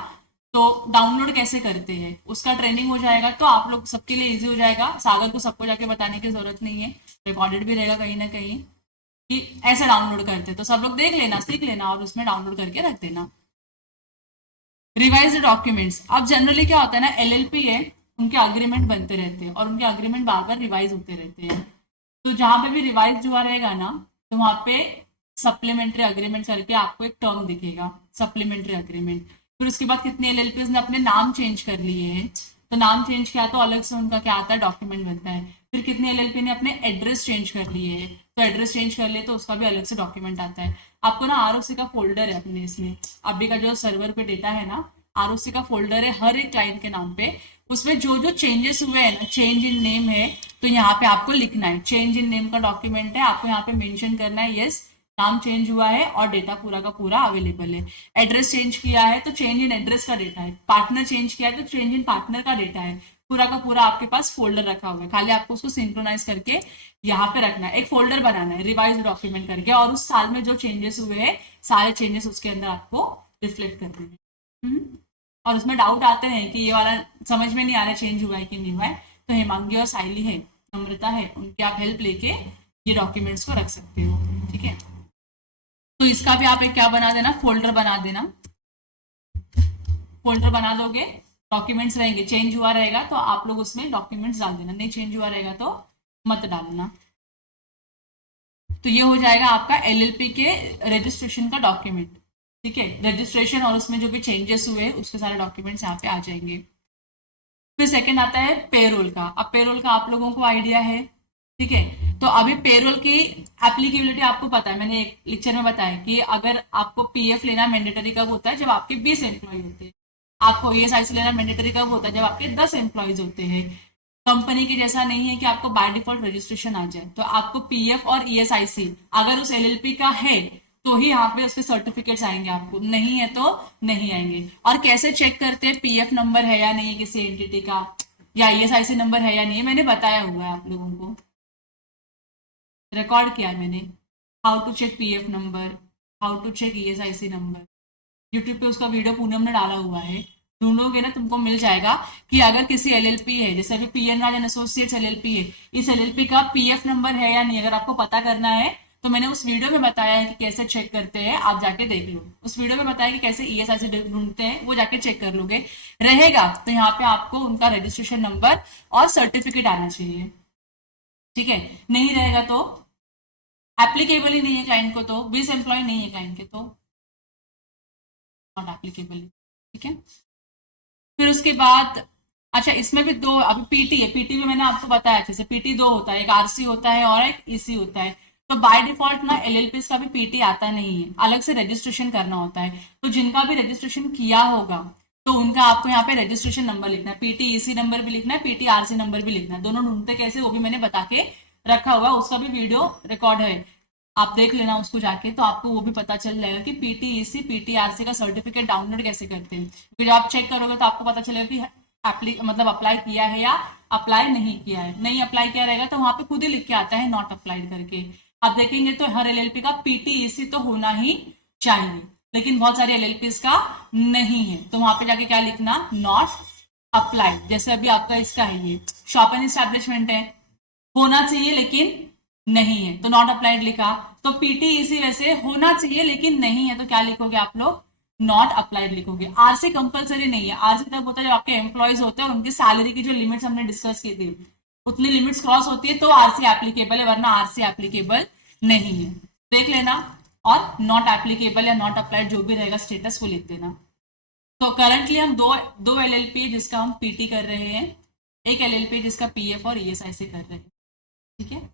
तो डाउनलोड कैसे करते हैं, उसका ट्रेनिंग हो जाएगा, तो आप लोग सबके लिए इजी हो जाएगा। सागर को सबको जाके बताने की जरूरत नहीं है, रिकॉर्डेड भी रहेगा कहीं ना कहीं कि ऐसे डाउनलोड करते, तो सब लोग देख लेना, सीख लेना, और उसमें डाउनलोड करके रख देना। रिवाइज डॉक्यूमेंट्स, अब जनरली क्या होता है ना, एलएलपी है, उनके अग्रीमेंट बनते रहते हैं और उनके अग्रीमेंट बार बार रिवाइज होते रहते हैं, तो जहां पे भी रिवाइज हुआ रहेगा ना, तो वहां पे सप्लीमेंट्री अग्रीमेंट करके आपको एक टर्म दिखेगा, सप्लीमेंट्री अग्रीमेंट। फिर उसके बाद कितने एलएलपीज ने अपने नाम चेंज कर लिए हैं, तो नाम चेंज किया तो अलग से उनका क्या आता है, डॉक्यूमेंट बनता है। फिर कितने एलएलपी ने अपने एड्रेस चेंज कर लिए हैं, तो एड्रेस चेंज कर लिए तो उसका भी अलग से डॉक्यूमेंट आता है। आपको ना आरओसी का फोल्डर है अपने इसमें, अभी का जो सर्वर पे डेटा है ना, आरओसी का फोल्डर है हर एक क्लाइंट के नाम पे, उसमें जो जो चेंजेस हुए हैं ना, चेंज इन नेम है तो यहाँ पे आपको लिखना है, चेंज इन नेम का डॉक्यूमेंट है, आपको यहाँ पे मेंशन करना है यस नाम चेंज हुआ है और डेटा पूरा का पूरा अवेलेबल है। एड्रेस चेंज किया है तो चेंज इन एड्रेस का डेटा है, पार्टनर चेंज किया है तो चेंज इन पार्टनर का डेटा है, पूरा का पूरा आपके पास फोल्डर रखा हुआ है, खाली आपको उसको सिंक्रोनाइज करके यहाँ पे रखना है, एक फोल्डर बनाना है रिवाइज डॉक्यूमेंट करके, और उस साल में जो चेंजेस हुए हैं सारे चेंजेस उसके अंदर आपको रिफ्लेक्ट कर देंगे। और उसमें डाउट आते हैं कि ये वाला समझ में नहीं आ रहा चेंज हुआ है कि नहीं हुआ है, तो हिमांगी और साइली है, नम्रता है, उनकी आप हेल्प लेके ये डॉक्यूमेंट्स को रख सकते हो, ठीक है। तो इसका भी आप एक क्या बना देना, फोल्डर बना देना, फोल्डर बना दोगे, डॉक्यूमेंट्स रहेंगे, चेंज हुआ रहेगा तो आप लोग उसमें डॉक्यूमेंट्स डाल देना, नहीं चेंज हुआ रहेगा तो मत डालना। तो ये हो जाएगा आपका एलएलपी के रजिस्ट्रेशन का डॉक्यूमेंट, ठीक है, रजिस्ट्रेशन और उसमें जो भी चेंजेस हुए उसके सारे डॉक्यूमेंट्स यहाँ पे आ जाएंगे। फिर सेकंड आता है पेरोल का। अब पेरोल का आप लोगों को आइडिया है, ठीक है, तो अभी पेरोल की एप्लीकेबिलिटी आपको पता है, मैंने एक लेक्चर में बताया कि अगर आपको पीएफ लेना मैंडेटरी कब होता है, जब आपके 20 एम्प्लॉय होते हैं। आपको ईएसआईसी लेना मैंडेटरी कब होता है, जब आपके 10 एम्प्लॉयज होते हैं। कंपनी की जैसा नहीं है कि आपको बाय डिफॉल्ट रजिस्ट्रेशन आ जाए, तो आपको पीएफ और ईएसआईसी अगर उस एलएलपी का है तो ही यहाँ पे उसके सर्टिफिकेट्स आएंगे, आपको नहीं है तो नहीं आएंगे। और कैसे चेक करते हैं पीएफ नंबर है या नहीं है किसी एंटिटी का, या ईएसआईसी नंबर है या नहीं है, मैंने बताया हुआ है आप लोगों को, रिकॉर्ड किया है मैंने। How to check PF number, how to check ESIC number, YouTube पे उसका वीडियो पूनम ने डाला हुआ है, ढूंढोगे ना तुमको मिल जाएगा। कि अगर किसी एलएलपी है, जैसे अभी PN Raj and associates LLP है, इस एलएलपी का पीएफ नंबर है या नहीं, अगर आपको पता करना है तो मैंने उस वीडियो में बताया है कि कैसे चेक करते हैं, आप जाके देख लो। उस वीडियो में बताया कि कैसे ईएसआईसी ढूंढते हैं, वो जाके चेक कर लोगे। रहेगा तो यहाँ पे आपको उनका रजिस्ट्रेशन नंबर और सर्टिफिकेट आना चाहिए, ठीक है। नहीं रहेगा तो एप्लीकेबल ही नहीं है क्लाइंट को, तो 20 एम्प्लॉय नहीं है क्लाइंट के तो नॉट एप्लीकेबल, ठीक है। फिर उसके बाद अच्छा, इसमें भी दो, अभी पीटी है, पीटी में मैंने आपको बताया अच्छे से, पीटी दो होता है, एक आरसी होता है और एक ईसी होता है। तो बाय डिफॉल्ट ना एलएलपी का भी पीटी आता नहीं है, अलग से रजिस्ट्रेशन करना होता है। तो जिनका भी रजिस्ट्रेशन किया होगा तो उनका आपको यहाँ पे रजिस्ट्रेशन नंबर लिखना है, पीटी ईसी नंबर भी लिखना है, पीटी आरसी नंबर भी लिखना है। दोनों ढूंढते कैसे वो भी मैंने बता के रखा हुआ, उसका भी वीडियो रिकॉर्ड है, आप देख लेना उसको जाके, तो आपको वो भी पता चल जाएगा कि पीटीईसी पीटीआरसी का सर्टिफिकेट डाउनलोड कैसे करते हैं। फिर आप चेक करोगे तो आपको पता चलेगा कि मतलब अप्लाई किया है या अप्लाई नहीं किया है। नहीं अप्लाई किया रहेगा तो वहां पे खुद ही लिख के आता है नॉट अप्लाइड करके। आप देखेंगे तो हर एलएलपी का पीटीईसी तो होना ही चाहिए, लेकिन बहुत सारे एलएलपी का नहीं है, तो वहां पे जाके क्या लिखना, नॉट अप्लाइड। जैसे अभी आपका इसका है, ये शॉप एंड एस्टैब्लिशमेंट है, होना चाहिए लेकिन नहीं है तो नॉट अप्लाइड लिखा। तो पीटीईसी वैसे होना चाहिए लेकिन नहीं है तो क्या लिखोगे आप लोग, नॉट अप्लाइड लिखोगे। आरसी कंपलसरी नहीं है, आरसी तब होता है जब आपके एम्प्लॉयज होते हैं, उनकी सैलरी की जो लिमिट्स हमने डिस्कस की थी उतनी लिमिट्स क्रॉस होती है तो आरसी एप्लीकेबल है, वरना आरसी एप्लीकेबल नहीं है, देख लेना। और नॉट एप्लीकेबल या नॉट अप्लाइड जो भी रहेगा स्टेटस वो लिख देना। तो करंटली हम दो एलएलपी जिसका हम पीटी कर रहे हैं, एक एलएलपी जिसका पीएफ और ईएसआईसी कर रहे हैं, ठीक है।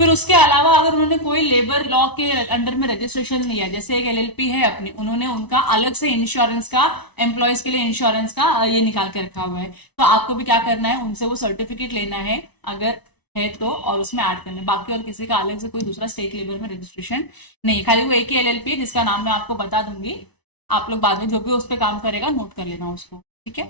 फिर उसके अलावा अगर उन्होंने कोई लेबर लॉ के अंडर में रजिस्ट्रेशन लिया, जैसे एक एलएलपी है अपनी, उन्होंने उनका अलग से इंश्योरेंस का, एम्प्लॉयज के लिए इंश्योरेंस का ये निकाल के रखा हुआ है, तो आपको भी क्या करना है, उनसे वो सर्टिफिकेट लेना है अगर है तो, और उसमें ऐड करना है। बाकी और किसी का अलग से कोई दूसरा स्टेट लेबर में रजिस्ट्रेशन नहीं, खाली वो एक ही एलएलपी है जिसका नाम मैं आपको बता दूंगी, आप लोग बाद में जो भी उस पर काम करेगा नोट कर लेना उसको, ठीक है।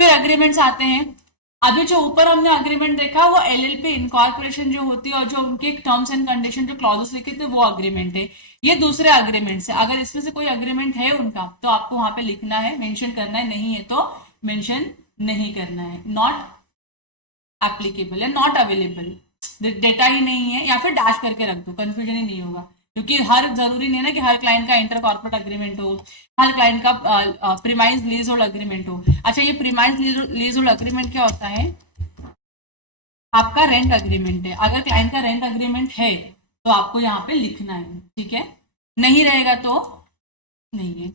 फिर अग्रीमेंट्स आते हैं। अभी जो ऊपर हमने अग्रीमेंट देखा वो एलएलपी इनकॉर्पोरेशन जो होती है और जो उनके टर्म्स एंड कंडीशन जो क्लॉजेस लिखे थे वो अग्रीमेंट है। ये दूसरे अग्रीमेंट से, अगर इसमें से कोई अग्रीमेंट है उनका तो आपको वहां पे लिखना है, मेंशन करना है, नहीं है तो मेंशन नहीं करना है। नॉट एप्लीकेबल या नॉट अवेलेबल, डेटा ही नहीं है, या फिर डैश करके रख दो, कंफ्यूजन ही नहीं होगा, क्योंकि हर जरूरी नहीं है ना कि हर क्लाइंट का इंटर कॉर्पोरेट अग्रीमेंट हो, हर क्लाइंट का प्रीमाइज लीज होल्ड अग्रीमेंट हो। अच्छा, ये प्रीमाइज लीज होल्ड अग्रीमेंट क्या होता है, आपका रेंट अग्रीमेंट है। अगर क्लाइंट का रेंट अग्रीमेंट है तो आपको यहाँ पे लिखना है, ठीक है, नहीं रहेगा तो नहीं है।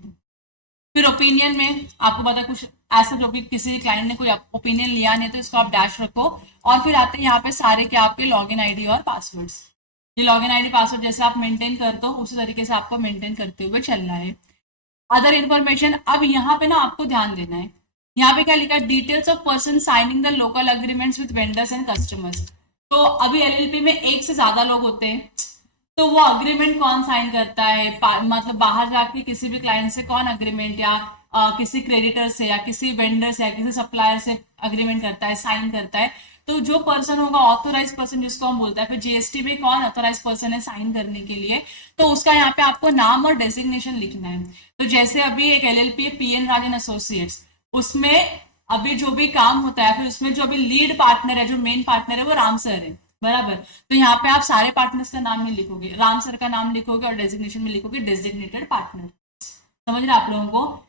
फिर ओपिनियन में आपको पता कुछ ऐसा, जो भी किसी क्लाइंट ने कोई ओपिनियन लिया नहीं तो इसको आप डैश रखो। और फिर आते हैं यहाँ पे सारे के आपके लॉगिन आईडी और पासवर्ड्स। ये लॉगिन आईडी पासवर्ड जैसे आप मेंटेन करते हो उसी तरीके से आपको मेंटेन करते हुए चलना है। अदर इन्फॉर्मेशन, अब यहाँ पे ना आपको ध्यान देना है, यहाँ पे क्या लिखा है, details of person signing the local agreements with vendors and customers. तो अभी एलएलपी में एक से ज्यादा लोग होते हैं, तो वो अग्रीमेंट कौन साइन करता है, मतलब बाहर जाके किसी भी क्लाइंट से कौन अग्रीमेंट, या किसी क्रेडिटर से या किसी वेंडर से या किसी सप्लायर से अग्रीमेंट करता है, साइन करता है, तो जो पर्सन होगा ऑथोराइज पर्सन जिसको हम बोलते हैं, फिर जीएसटी में कौन ऑथोराइज पर्सन है साइन करने के लिए, तो उसका यहाँ पे आपको नाम और डेजिग्नेशन लिखना है। तो जैसे अभी एक एलएलपी है पीएन राज एंड एसोसिएट्स, उसमें अभी जो भी काम होता है, फिर उसमें जो अभी लीड पार्टनर है, जो मेन पार्टनर है वो राम सर है, बराबर। तो यहाँ पे आप सारे पार्टनर्स का नाम नहीं लिखोगे, राम सर का नाम लिखोगे और डेजिग्नेशन में लिखोगे डेजिग्नेटेड पार्टनर। समझ रहे आप लोगों को,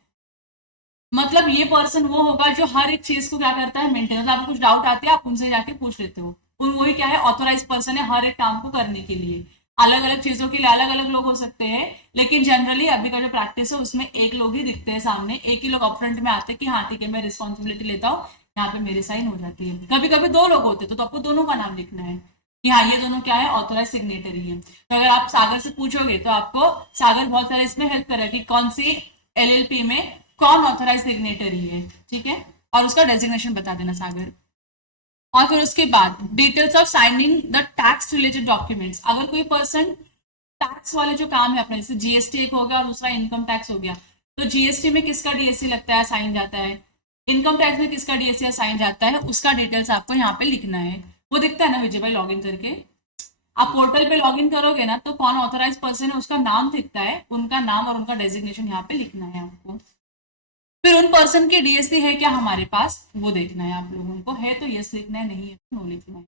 मतलब ये पर्सन वो होगा जो हर एक चीज को क्या करता है, मेंटेन। मतलब आपको कुछ डाउट आती है आप उनसे जाके पूछ लेते हो, उन वही क्या है, ऑथोराइज पर्सन है हर एक काम को करने के लिए। अलग अलग चीजों के लिए अलग अलग लोग हो सकते हैं, लेकिन जनरली अभी का जो प्रैक्टिस है उसमें एक लोग ही दिखते हैं सामने, एक ही लोग अपफ्रंट में आते हैं कि हाँ ठीक है मैं रिस्पॉन्सिबिलिटी लेता हूँ, यहाँ पे मेरी साइन हो जाती है। कभी कभी 2 लोग होते तो आपको दोनों का नाम लिखना है कि हाँ ये दोनों क्या है, ऑथोराइज सिग्नेटरी है। तो अगर आप सागर से पूछोगे तो आपको सागर बहुत सारे इसमें हेल्प करेगा कि कौन सी LLP में कौन ऑथोराइज सिग्नेटरी है, ठीक है, और उसका डेजिग्नेशन बता देना सागर। और फिर उसके बाद details of signing the tax related documents. अगर कोई पर्सन टैक्स वाले जो काम है अपने, जैसे GST एक हो गया और दूसरा इनकम टैक्स हो गया, तो GST में किसका DST लगता है, साइन जाता है, इनकम टैक्स में किसका DST साइन जाता है, उसका डिटेल्स आपको यहाँ पे लिखना है। वो दिखता है ना विजय भाई लॉगिन करके, आप पोर्टल पे लॉगिन करोगे ना तो कौन ऑथराइज पर्सन है उसका नाम दिखता है, उनका नाम और उनका डेजिग्नेशन यहाँ पे लिखना है आपको। फिर उन पर्सन की DST है क्या हमारे पास, वो देखना है आप लोगों को, है तो यस लिखना है, नहीं है तो नो लिखना है।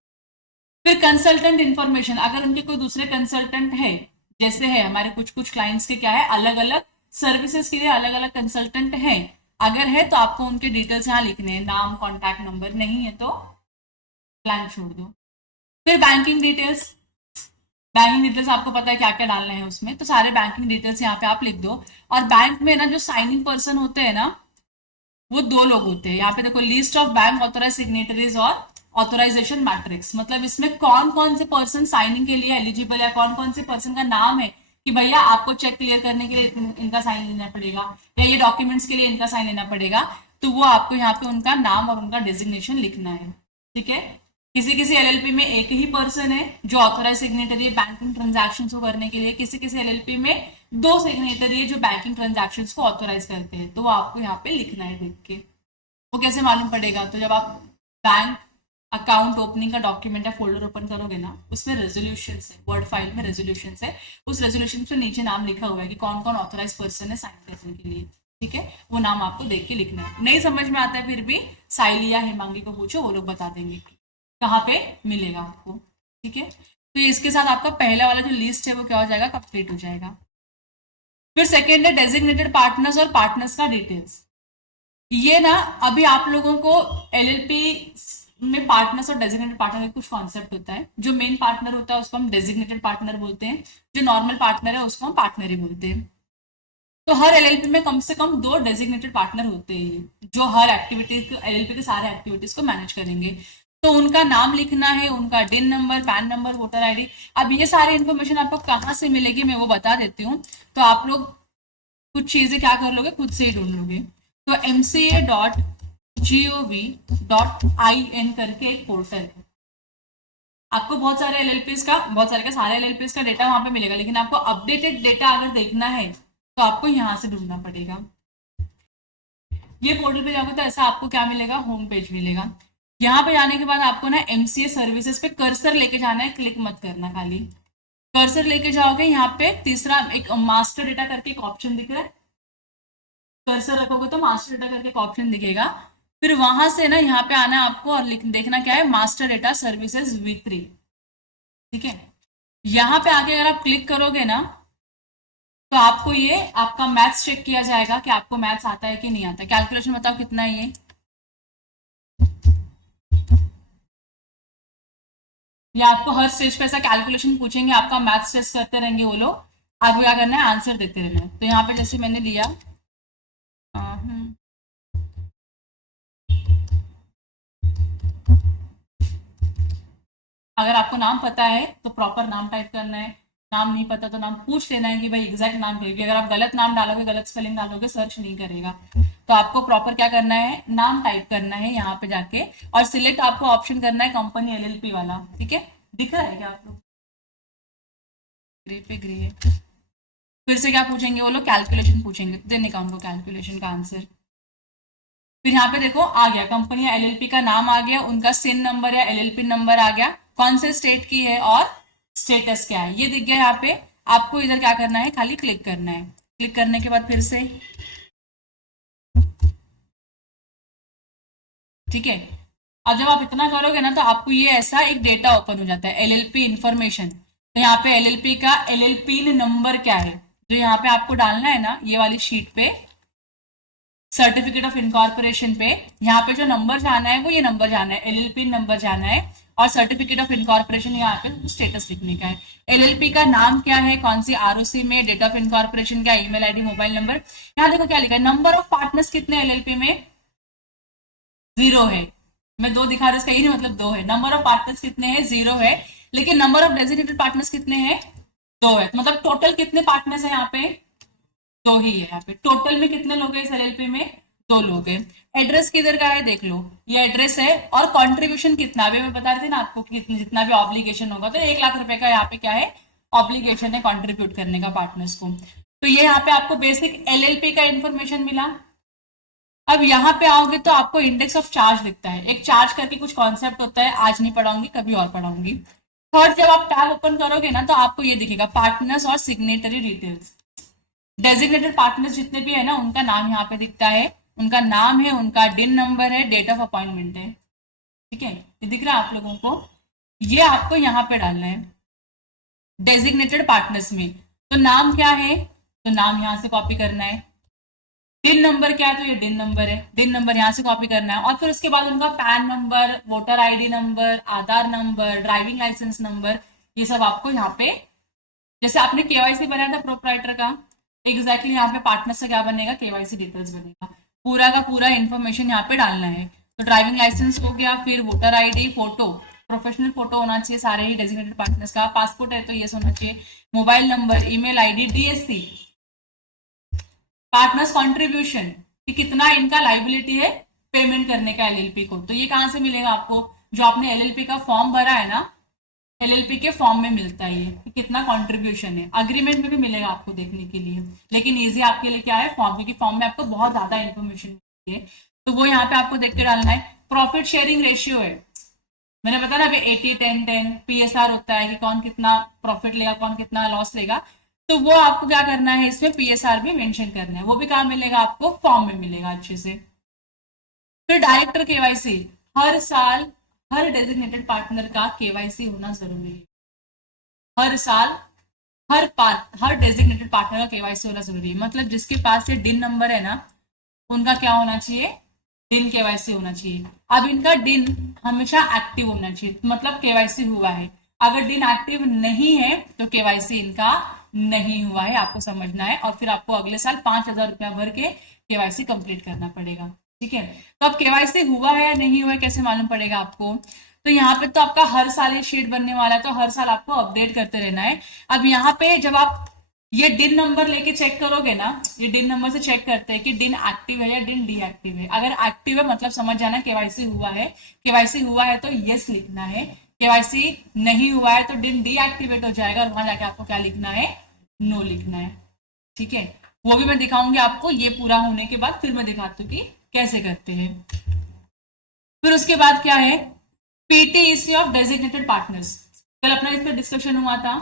फिर कंसल्टेंट इन्फॉर्मेशन, अगर उनके कोई दूसरे कंसल्टेंट है, जैसे है हमारे कुछ क्लाइंट्स के क्या है, अलग अलग सर्विसेज के लिए अलग अलग कंसल्टेंट है, अगर है तो आपको उनके डिटेल्स यहाँ लिखने हैं, नाम, कॉन्टैक्ट नंबर, नहीं है तो ब्लैंक छोड़ दो। फिर बैंकिंग डिटेल्स, बैंकिंग डिटेल्स आपको पता है क्या क्या डालना है उसमें, तो सारे बैंकिंग डिटेल्स यहाँ पे आप लिख दो। और बैंक में ना जो साइनिंग पर्सन होते हैं ना वो 2 लोग होते हैं, यहाँ पे देखो list of bank authorise signatories और ऑथोराइजेशन मैट्रिक्स, मतलब इसमें कौन कौन से पर्सन साइनिंग के लिए एलिजिबल है, कौन कौन से पर्सन का नाम है कि भैया आपको चेक क्लियर करने के लिए इनका साइन लेना पड़ेगा या ये डॉक्यूमेंट्स के लिए इनका साइन लेना पड़ेगा, तो वो आपको यहाँ पे उनका नाम और उनका डेजिग्नेशन लिखना है, ठीक है। किसी किसी LLP में एक ही पर्सन है जो ऑथोराइज सिग्नेटरी है बैंकिंग ट्रांजैक्शन को करने के लिए, किसी किसी LLP में 2 सिग्नेटरी है जो बैंकिंग ट्रांजैक्शन को ऑथोराइज करते हैं, तो वो आपको यहाँ पे लिखना है लिख के। वो कैसे मालूम पड़ेगा, तो जब आप बैंक अकाउंट ओपनिंग का डॉक्यूमेंट या फोल्डर ओपन करोगे ना, उसमें रेजोल्यूशन है, वर्ड फाइल में रेजोल्यूशन है, उस रेजोल्यूशन पे नीचे नाम लिखा हुआ है कि कौन कौन ऑथोराइज पर्सन है साइन करने के लिए, ठीक है, वो नाम आपको देख के लिखना है। नहीं समझ में आता है फिर भी साइली या हिमांगी को पूछो, वो लोग बता देंगे कहाँ पे मिलेगा आपको, ठीक है। तो इसके साथ आपका पहला वाला जो लिस्ट है वो क्या हो जाएगा, कंप्लीट हो जाएगा। फिर सेकेंड है डेजिग्नेटेड पार्टनर्स और पार्टनर्स का डिटेल्स। ये ना अभी आप लोगों को LLP में पार्टनर्स और डेजिग्नेटेड पार्टनर का कुछ कॉन्सेप्ट होता है। जो मेन पार्टनर होता है उसको हम डेजिग्नेटेड पार्टनर बोलते हैं, जो नॉर्मल पार्टनर है उसको हम पार्टनर ही बोलते हैं। तो हर LLP में कम से कम 2 डेजिग्नेटेड पार्टनर होते हैं जो हर एक्टिविटीज LLP के सारे एक्टिविटीज को मैनेज करेंगे। तो उनका नाम लिखना है, उनका DIN number, pan number, voter ID। अब ये सारी इन्फॉर्मेशन आपको कहाँ से मिलेगी मैं वो बता देती हूँ, तो आप लोग कुछ चीजें क्या कर लोगे, खुद से ही ढूंढ लोगे। तो mca.gov.in करके एक पोर्टल है, आपको बहुत सारे LLPs का, बहुत सारे का सारे LLPs का डेटा वहां पे मिलेगा, लेकिन आपको अपडेटेड डेटा अगर देखना है तो आपको यहाँ से ढूंढना पड़ेगा। ये पोर्टल पे जाओगे तो ऐसा आपको क्या मिलेगा, होम पेज मिलेगा। यहाँ पे जाने के बाद आपको ना MCA सर्विसेज पे कर्सर लेके जाना है, क्लिक मत करना, खाली कर्सर लेके जाओगे। यहाँ पे तीसरा एक मास्टर डेटा करके एक ऑप्शन दिख रहा है, कर्सर रखोगे तो मास्टर डेटा करके एक ऑप्शन दिखेगा। फिर वहां से ना यहाँ पे आना है आपको और देखना क्या है, मास्टर डेटा सर्विसेज V3, ठीक है। यहाँ पे आके अगर आप क्लिक करोगे ना तो आपको ये आपका मैथ्स चेक किया जाएगा कि आपको मैथ्स आता है कि नहीं आता। कैलकुलेशन बताओ कितना है ये आपको हर स्टेज पे ऐसा कैलकुलेशन पूछेंगे, आपका मैथ्स टेस्ट करते रहेंगे वो लोग, आपको क्या करना है, आंसर देते रहना है। तो यहाँ पे जैसे मैंने लिया अगर आपको नाम पता है तो प्रॉपर नाम टाइप करना है, नाम नहीं पता तो नाम पूछ लेना है कि भाई एग्जैक्ट नाम करेगी। अगर आप गलत नाम डालोगे, गलत स्पेलिंग डालोगे, सर्च नहीं करेगा। तो आपको प्रॉपर क्या करना है, नाम टाइप करना है यहाँ पे जाके, और सिलेक्ट आपको ऑप्शन करना है कंपनी LLP वाला, ठीक है। दिख रहा है क्या आप लोग, ग्रे पे ग्रे है। फिर से क्या पूछेंगे वो लोग, कैलकुलेशन पूछेंगे, देने का उनको कैलकुलेशन का आंसर। फिर यहाँ पे देखो आ गया कंपनी या LLP का नाम आ गया, उनका सिन नंबर या LLP नंबर आ गया, कौन से स्टेट की है और स्टेटस क्या है ये दिख गया। यहाँ पे आपको इधर क्या करना है, खाली क्लिक करना है। क्लिक करने के बाद फिर से, ठीक है। अब जब आप इतना करोगे ना तो आपको ये ऐसा एक डेटा ओपन हो जाता है, LLP इंफॉर्मेशन। तो यहाँ पे LLP का LLP नंबर क्या है, जो यहाँ पे आपको डालना है ना, ये वाली शीट पे सर्टिफिकेट ऑफ इनकॉर्पोरेशन पे, यहाँ पे जो नंबर जाना है वो ये नंबर जाना है, LLP नंबर जाना है, और सर्टिफिकेट ऑफ इनकॉर्पोरेशन यहाँ पे स्टेटस लिखने का है। LLP का नाम क्या है, कौन सी ROC में, डेट ऑफ इनकॉर्पोरेशन क्या, ईमेल ID, मोबाइल नंबर। यहाँ देखो क्या लिखा है, नंबर ऑफ पार्टनर्स कितने LLP में, 0 है। मैं 2 दिखा रही हूँ, इसका ही नहीं मतलब 2 है। नंबर ऑफ पार्टनर्स कितने हैं? 0 है। लेकिन नंबर ऑफ डेजिग्नेटेड पार्टनर्स कितने हैं? 2 है। मतलब टोटल कितने पार्टनर्स है यहाँ पे? 2 ही है यहाँ पे। टोटल में कितने लोग हैं इस एलएलपी में? 2 लोग हैं। एड्रेस किधर का है देख लो, ये एड्रेस है। और कंट्रीब्यूशन कितना, अभी मैं बता रही थी ना आपको कि जितना भी ऑब्लिगेशन होगा, तो 1 लाख रुपए का यहाँ पे क्या है? ऑब्लिगेशन है कंट्रीब्यूट करने का पार्टनर्स को। तो ये यहाँ पे आपको बेसिक एलएलपी का इंफॉर्मेशन मिला। अब यहाँ पे आओगे तो आपको इंडेक्स ऑफ चार्ज दिखता है। एक चार्ज करके कुछ कॉन्सेप्ट होता है, आज नहीं पढ़ाऊंगी, कभी और पढ़ाऊंगी। थर्ड, जब आप टैब ओपन करोगे ना तो आपको ये दिखेगा पार्टनर्स और सिग्नेटरी डिटेल्स। डेजिग्नेटेड पार्टनर्स जितने भी है ना, उनका नाम यहाँ पे दिखता है, उनका नाम है, उनका डिन नंबर है, डेट ऑफ अपॉइंटमेंट है। ठीक है, ये दिख रहा है आप लोगों को? ये आपको यहाँ पे डालना है डेजिग्नेटेड पार्टनर्स में। तो नाम क्या है? तो नाम यहाँ से कॉपी करना है। डिन नंबर क्या है? तो ये डिन नंबर है, डिन नंबर यहाँ से कॉपी करना है। और फिर उसके बाद उनका PAN number, voter ID number, Aadhaar number, driving licence number, ये सब आपको यहाँ पे, जैसे आपने केवाईसी बनाया था प्रोप्राइटर का, एग्जैक्टली यहाँ पे पार्टनर से क्या बनेगा? केवाईसी डिटेल्स बनेगा। पूरा का पूरा इन्फॉर्मेशन यहाँ पे डालना है। तो ड्राइविंग लाइसेंस हो गया, फिर voter ID, photo, professional photo होना चाहिए सारे ही डेजिग्नेटेड पार्टनर्स का। पासपोर्ट है तो ये होना चाहिए। Mobile number, email ID, DSC, partners contribution कि कितना इनका लाइबिलिटी है पेमेंट करने का एलएलपी को। तो ये कहां से मिलेगा आपको? जो आपने एलएलपी का फॉर्म भरा है ना, एलएलपी के फॉर्म में मिलता है ये कि कितना कंट्रीब्यूशन है। अग्रीमेंट में भी मिलेगा आपको देखने के लिए, लेकिन इजी आपके लिए क्या है? फॉर्म, क्योंकि फॉर्म में आपको बहुत ज्यादा इन्फॉर्मेशन मिलती है, तो वो यहाँ पे आपको देख के डालना है। प्रॉफिट शेयरिंग रेशियो है, मैंने बताया ना अभी 80-10-10 पीएसआर होता है कि कौन कितना प्रॉफिट लेगा, कौन कितना लॉस लेगा। तो वो आपको क्या करना है, इसमें पीएसआर भी मेंशन करना है। वो भी कहाँ मिलेगा आपको? फॉर्म में मिलेगा अच्छे से। फिर डायरेक्टर केवाईसी, हर साल हर डेजिग्नेटेड पार्टनर का केवाईसी होना जरूरी है। हर साल हर डेजिग्नेटेड पार्टनर का केवाईसी होना जरूरी है। मतलब जिसके पास ये डिन नंबर है ना, उनका क्या होना चाहिए? डिन केवाईसी होना चाहिए। अब इनका डिन हमेशा एक्टिव होना चाहिए, मतलब केवाईसी हुआ है। अगर डिन एक्टिव नहीं है तो केवाईसी इनका नहीं हुआ है, आपको समझना है। और फिर आपको अगले साल 5,000 रुपया भर के केवाईसी कंप्लीट करना पड़ेगा। ठीक है, तो अब केवाईसी हुआ है या नहीं हुआ है कैसे मालूम पड़ेगा आपको? तो यहाँ पे तो आपका हर साल ये शीट बनने वाला है, तो हर साल आपको अपडेट करते रहना है। अब यहाँ पे जब आप ये डिन नंबर लेके चेक करोगे ना, ये डिन नंबर से चेक करते हैं कि डिन एक्टिव है या डिन डीएक्टिव है। अगर एक्टिव है मतलब समझ जाना केवाईसी हुआ है। केवाईसी हुआ है तो यस लिखना है। केवाईसी नहीं हुआ है तो डिन डीएक्टिवेट हो जाएगा, और वहां जाके आपको क्या लिखना है? नो लिखना है। ठीक है, वो भी मैं दिखाऊंगी आपको ये पूरा होने के बाद, फिर मैं दिखाती हूँ कि कैसे करते हैं। फिर उसके बाद क्या है? PTEC of designated partners. कल अपना इस पर डिस्कशन हुआ था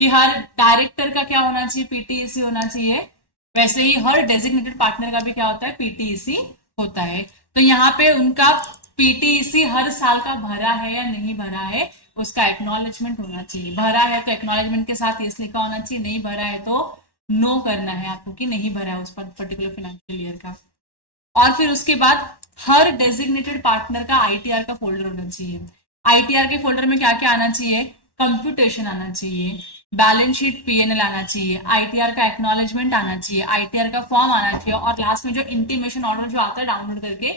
कि हर डायरेक्टर का क्या होना चाहिए? पीटीईसी होना चाहिए। वैसे ही हर डेजिग्नेटेड पार्टनर का भी क्या होता है? पीटीईसी होता है। तो यहाँ पे उनका पीटीईसी हर साल का भरा है या नहीं भरा है, उसका एक्नॉलेजमेंट होना चाहिए। भरा है तो एक्नॉलेजमेंट के साथ यस लिखा होना चाहिए, नहीं भरा है तो नो करना है आपको कि नहीं भरा है उस पर्टिकुलर फाइनेंशियल ईयर का। और फिर उसके बाद हर डेजिग्नेटेड पार्टनर का आईटीआर का फोल्डर होना चाहिए। आईटीआर के फोल्डर में क्या क्या आना चाहिए? कंप्यूटेशन आना चाहिए, बैलेंस शीट पीएनएल आना चाहिए, आईटीआर का एक्नॉलेजमेंट आना चाहिए, आईटीआर का फॉर्म आना चाहिए, और लास्ट में जो इंटीमेशन ऑर्डर जो आता है डाउनलोड करके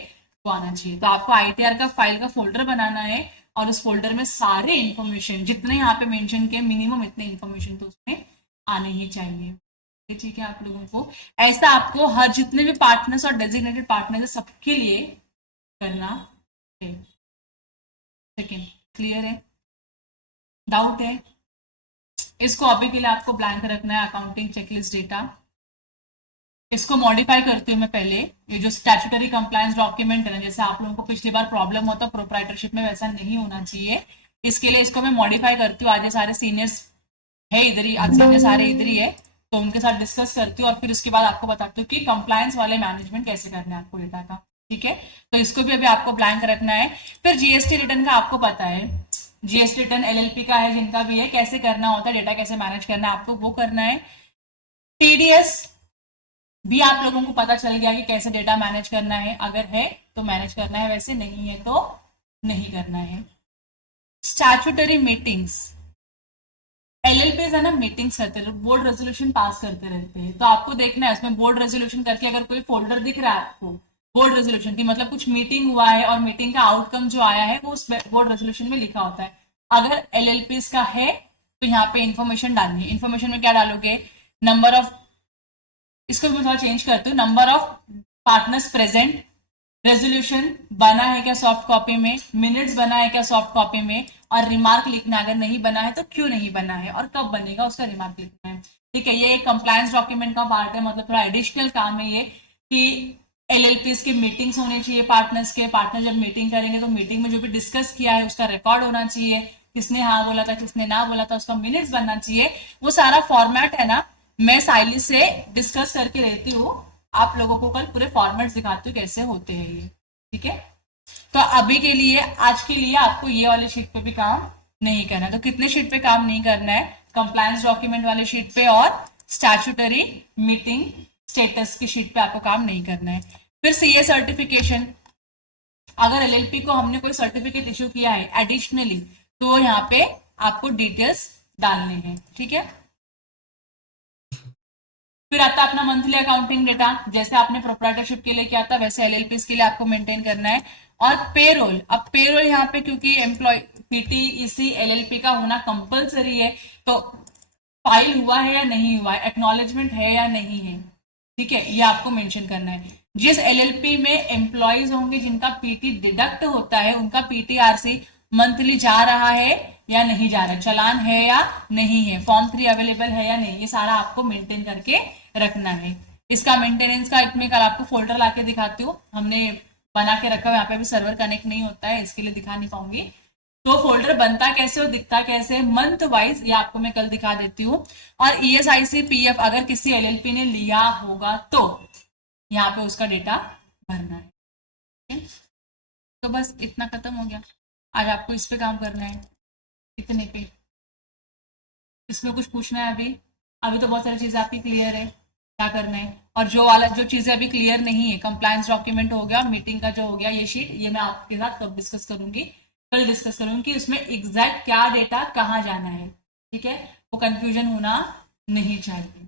वो आना चाहिए। तो आपको आईटीआर का फाइल का फोल्डर बनाना है, और उस फोल्डर में सारे इंफॉर्मेशन जितने यहाँ पे मेंशन किए, मिनिमम इतने इंफॉर्मेशन तो उसमें आने ही चाहिए। ठीक है, आप लोगों को ऐसा आपको हर जितने भी पार्टनर्स और डेजिग्नेटेड पार्टनर्स है सबके लिए करना है। सेकेंड, क्लियर है? डाउट है? इसको अभी के लिए आपको ब्लैंक रखना है। अकाउंटिंग चेकलिस्ट डेटा, इसको मॉडिफाई करती हूँ मैं पहले। ये जो स्टैट्यूटरी कंप्लायंस डॉक्यूमेंट है ना, जैसे आप लोगों को पिछली बार प्रॉब्लम होता प्रोप्राइटरशिप में, वैसा नहीं होना चाहिए। इसके लिए इसको मैं मॉडिफाई करती हूँ। आज ये सारे सीनियर्स है इधर ही, आज सीनियर सारे इधर ही है, तो उनके साथ डिस्कस करती हूँ, और फिर उसके बाद आपको बताती हूँ कि कंप्लायंस वाले मैनेजमेंट कैसे करना है आपको डेटा का। ठीक है, तो इसको भी अभी आपको ब्लैंक रखना है। फिर जीएसटी रिटर्न का आपको पता है, जीएसटी रिटर्न एलएलपी का है जिनका भी है, कैसे करना होता है, डेटा कैसे मैनेज करना है आपको, वो करना है। टीडीएस भी आप लोगों को पता चल गया कि कैसे डेटा मैनेज करना है, अगर है तो मैनेज करना है, वैसे नहीं है तो नहीं करना है। स्टैट्यूटरी मीटिंग्स, एलएलपी है ना, मीटिंग्स करते रहते, बोर्ड रेजोल्यूशन पास करते रहते हैं, तो आपको देखना है उसमें बोर्ड रेजोल्यूशन करके अगर कोई फोल्डर दिख रहा है आपको, बोर्ड रेजोल्यूशन की मतलब कुछ मीटिंग हुआ है और मीटिंग का आउटकम जो आया है वो उस बोर्ड रेजोल्यूशन में लिखा होता है। अगर एलएलपी का है तो यहाँ पे इंफॉर्मेशन डालनी है। इंफॉर्मेशन में क्या डालोगे, नंबर ऑफ, इसको मैं थोड़ा चेंज करती हूँ, number of partners present, resolution बना है क्या सॉफ्ट कॉपी में, मिनट्स बना है क्या सॉफ्ट कॉपी में, और रिमार्क लिखना है, अगर नहीं बना है तो क्यों नहीं बना है और कब बनेगा उसका रिमार्क लिखना है। ठीक है, ये एक कंप्लायंस डॉक्यूमेंट का पार्ट है, मतलब थोड़ा एडिशनल काम है ये कि एलएलपीज की मीटिंग्स होनी चाहिए पार्टनर्स के। पार्टनर जब मीटिंग करेंगे तो मीटिंग में जो भी डिस्कस किया है उसका रिकॉर्ड होना चाहिए, किसने हाँ बोला था किसने ना बोला था उसका मिनट्स बनना चाहिए। वो सारा फॉर्मेट है ना, मैं साइली से डिस्कस करके रहती हूँ, आप लोगों को कल पूरे फॉर्मेट दिखाती हूँ कैसे होते हैं ये। ठीक है, तो अभी के लिए आज के लिए आपको ये वाले शीट पे भी काम नहीं करना है। तो कितने शीट पे काम नहीं करना है, कंप्लायंस डॉक्यूमेंट वाले शीट पे और स्टैट्यूटरी मीटिंग स्टेटस की शीट पे आपको काम नहीं करना है। फिर सीए सर्टिफिकेशन, अगर एलएलपी को हमने कोई सर्टिफिकेट इश्यू किया है एडिशनली तो यहाँ पे आपको डिटेल्स डालने हैं। ठीक है, फिर आता है अपना मंथली अकाउंटिंग डेटा, जैसे आपने प्रोप्राइटरशिप के लिए किया था वैसे एलएलपीज के लिए आपको मेंटेन करना है। और पेरोल, अब पेरोल यहाँ पे क्योंकि एम्प्लॉय पीटीईसी एलएलपी का होना कंपलसरी है तो फाइल हुआ है या नहीं हुआ है, एक्नॉलेजमेंट है या नहीं है, ठीक है, ये आपको मेंशन करना है। जिस एलएलपी में एम्प्लॉयज होंगे जिनका पीटी डिडक्ट होता है उनका पीटीआरसी मंथली जा रहा है या नहीं जा रहा, चलान है या नहीं है, फॉर्म 3 अवेलेबल है या नहीं, ये सारा आपको मेंटेन करके रखना है। इसका मेंटेनेंस का मैं कल आपको फोल्डर लाके दिखाती हूँ, हमने बना के रखा हुआ, यहाँ पे भी सर्वर कनेक्ट नहीं होता है इसके लिए दिखा नहीं पाऊंगी। तो फोल्डर बनता कैसे और दिखता कैसे मंथ वाइज ये आपको मैं कल दिखा देती हूँ। और ईएसआईसी पीएफ अगर किसी एलएलपी ने लिया होगा तो यहाँ पे उसका डेटा भरना है। ठीक है? तो बस इतना खत्म हो गया, आज आपको इस पे काम करना है, इतने पे। इसमें कुछ पूछना है अभी? अभी तो बहुत सारी चीजें आपकी क्लियर है क्या करना है, और जो चीजें अभी क्लियर नहीं है, कंप्लायंस डॉक्यूमेंट हो गया, मीटिंग का जो हो गया, ये शीट ये मैं आपके साथ कब डिस्कस करूंगी, कल डिस्कस करूंगी कि उसमें एग्जैक्ट क्या डेटा कहाँ जाना है। ठीक है, वो कंफ्यूजन होना नहीं चाहिए।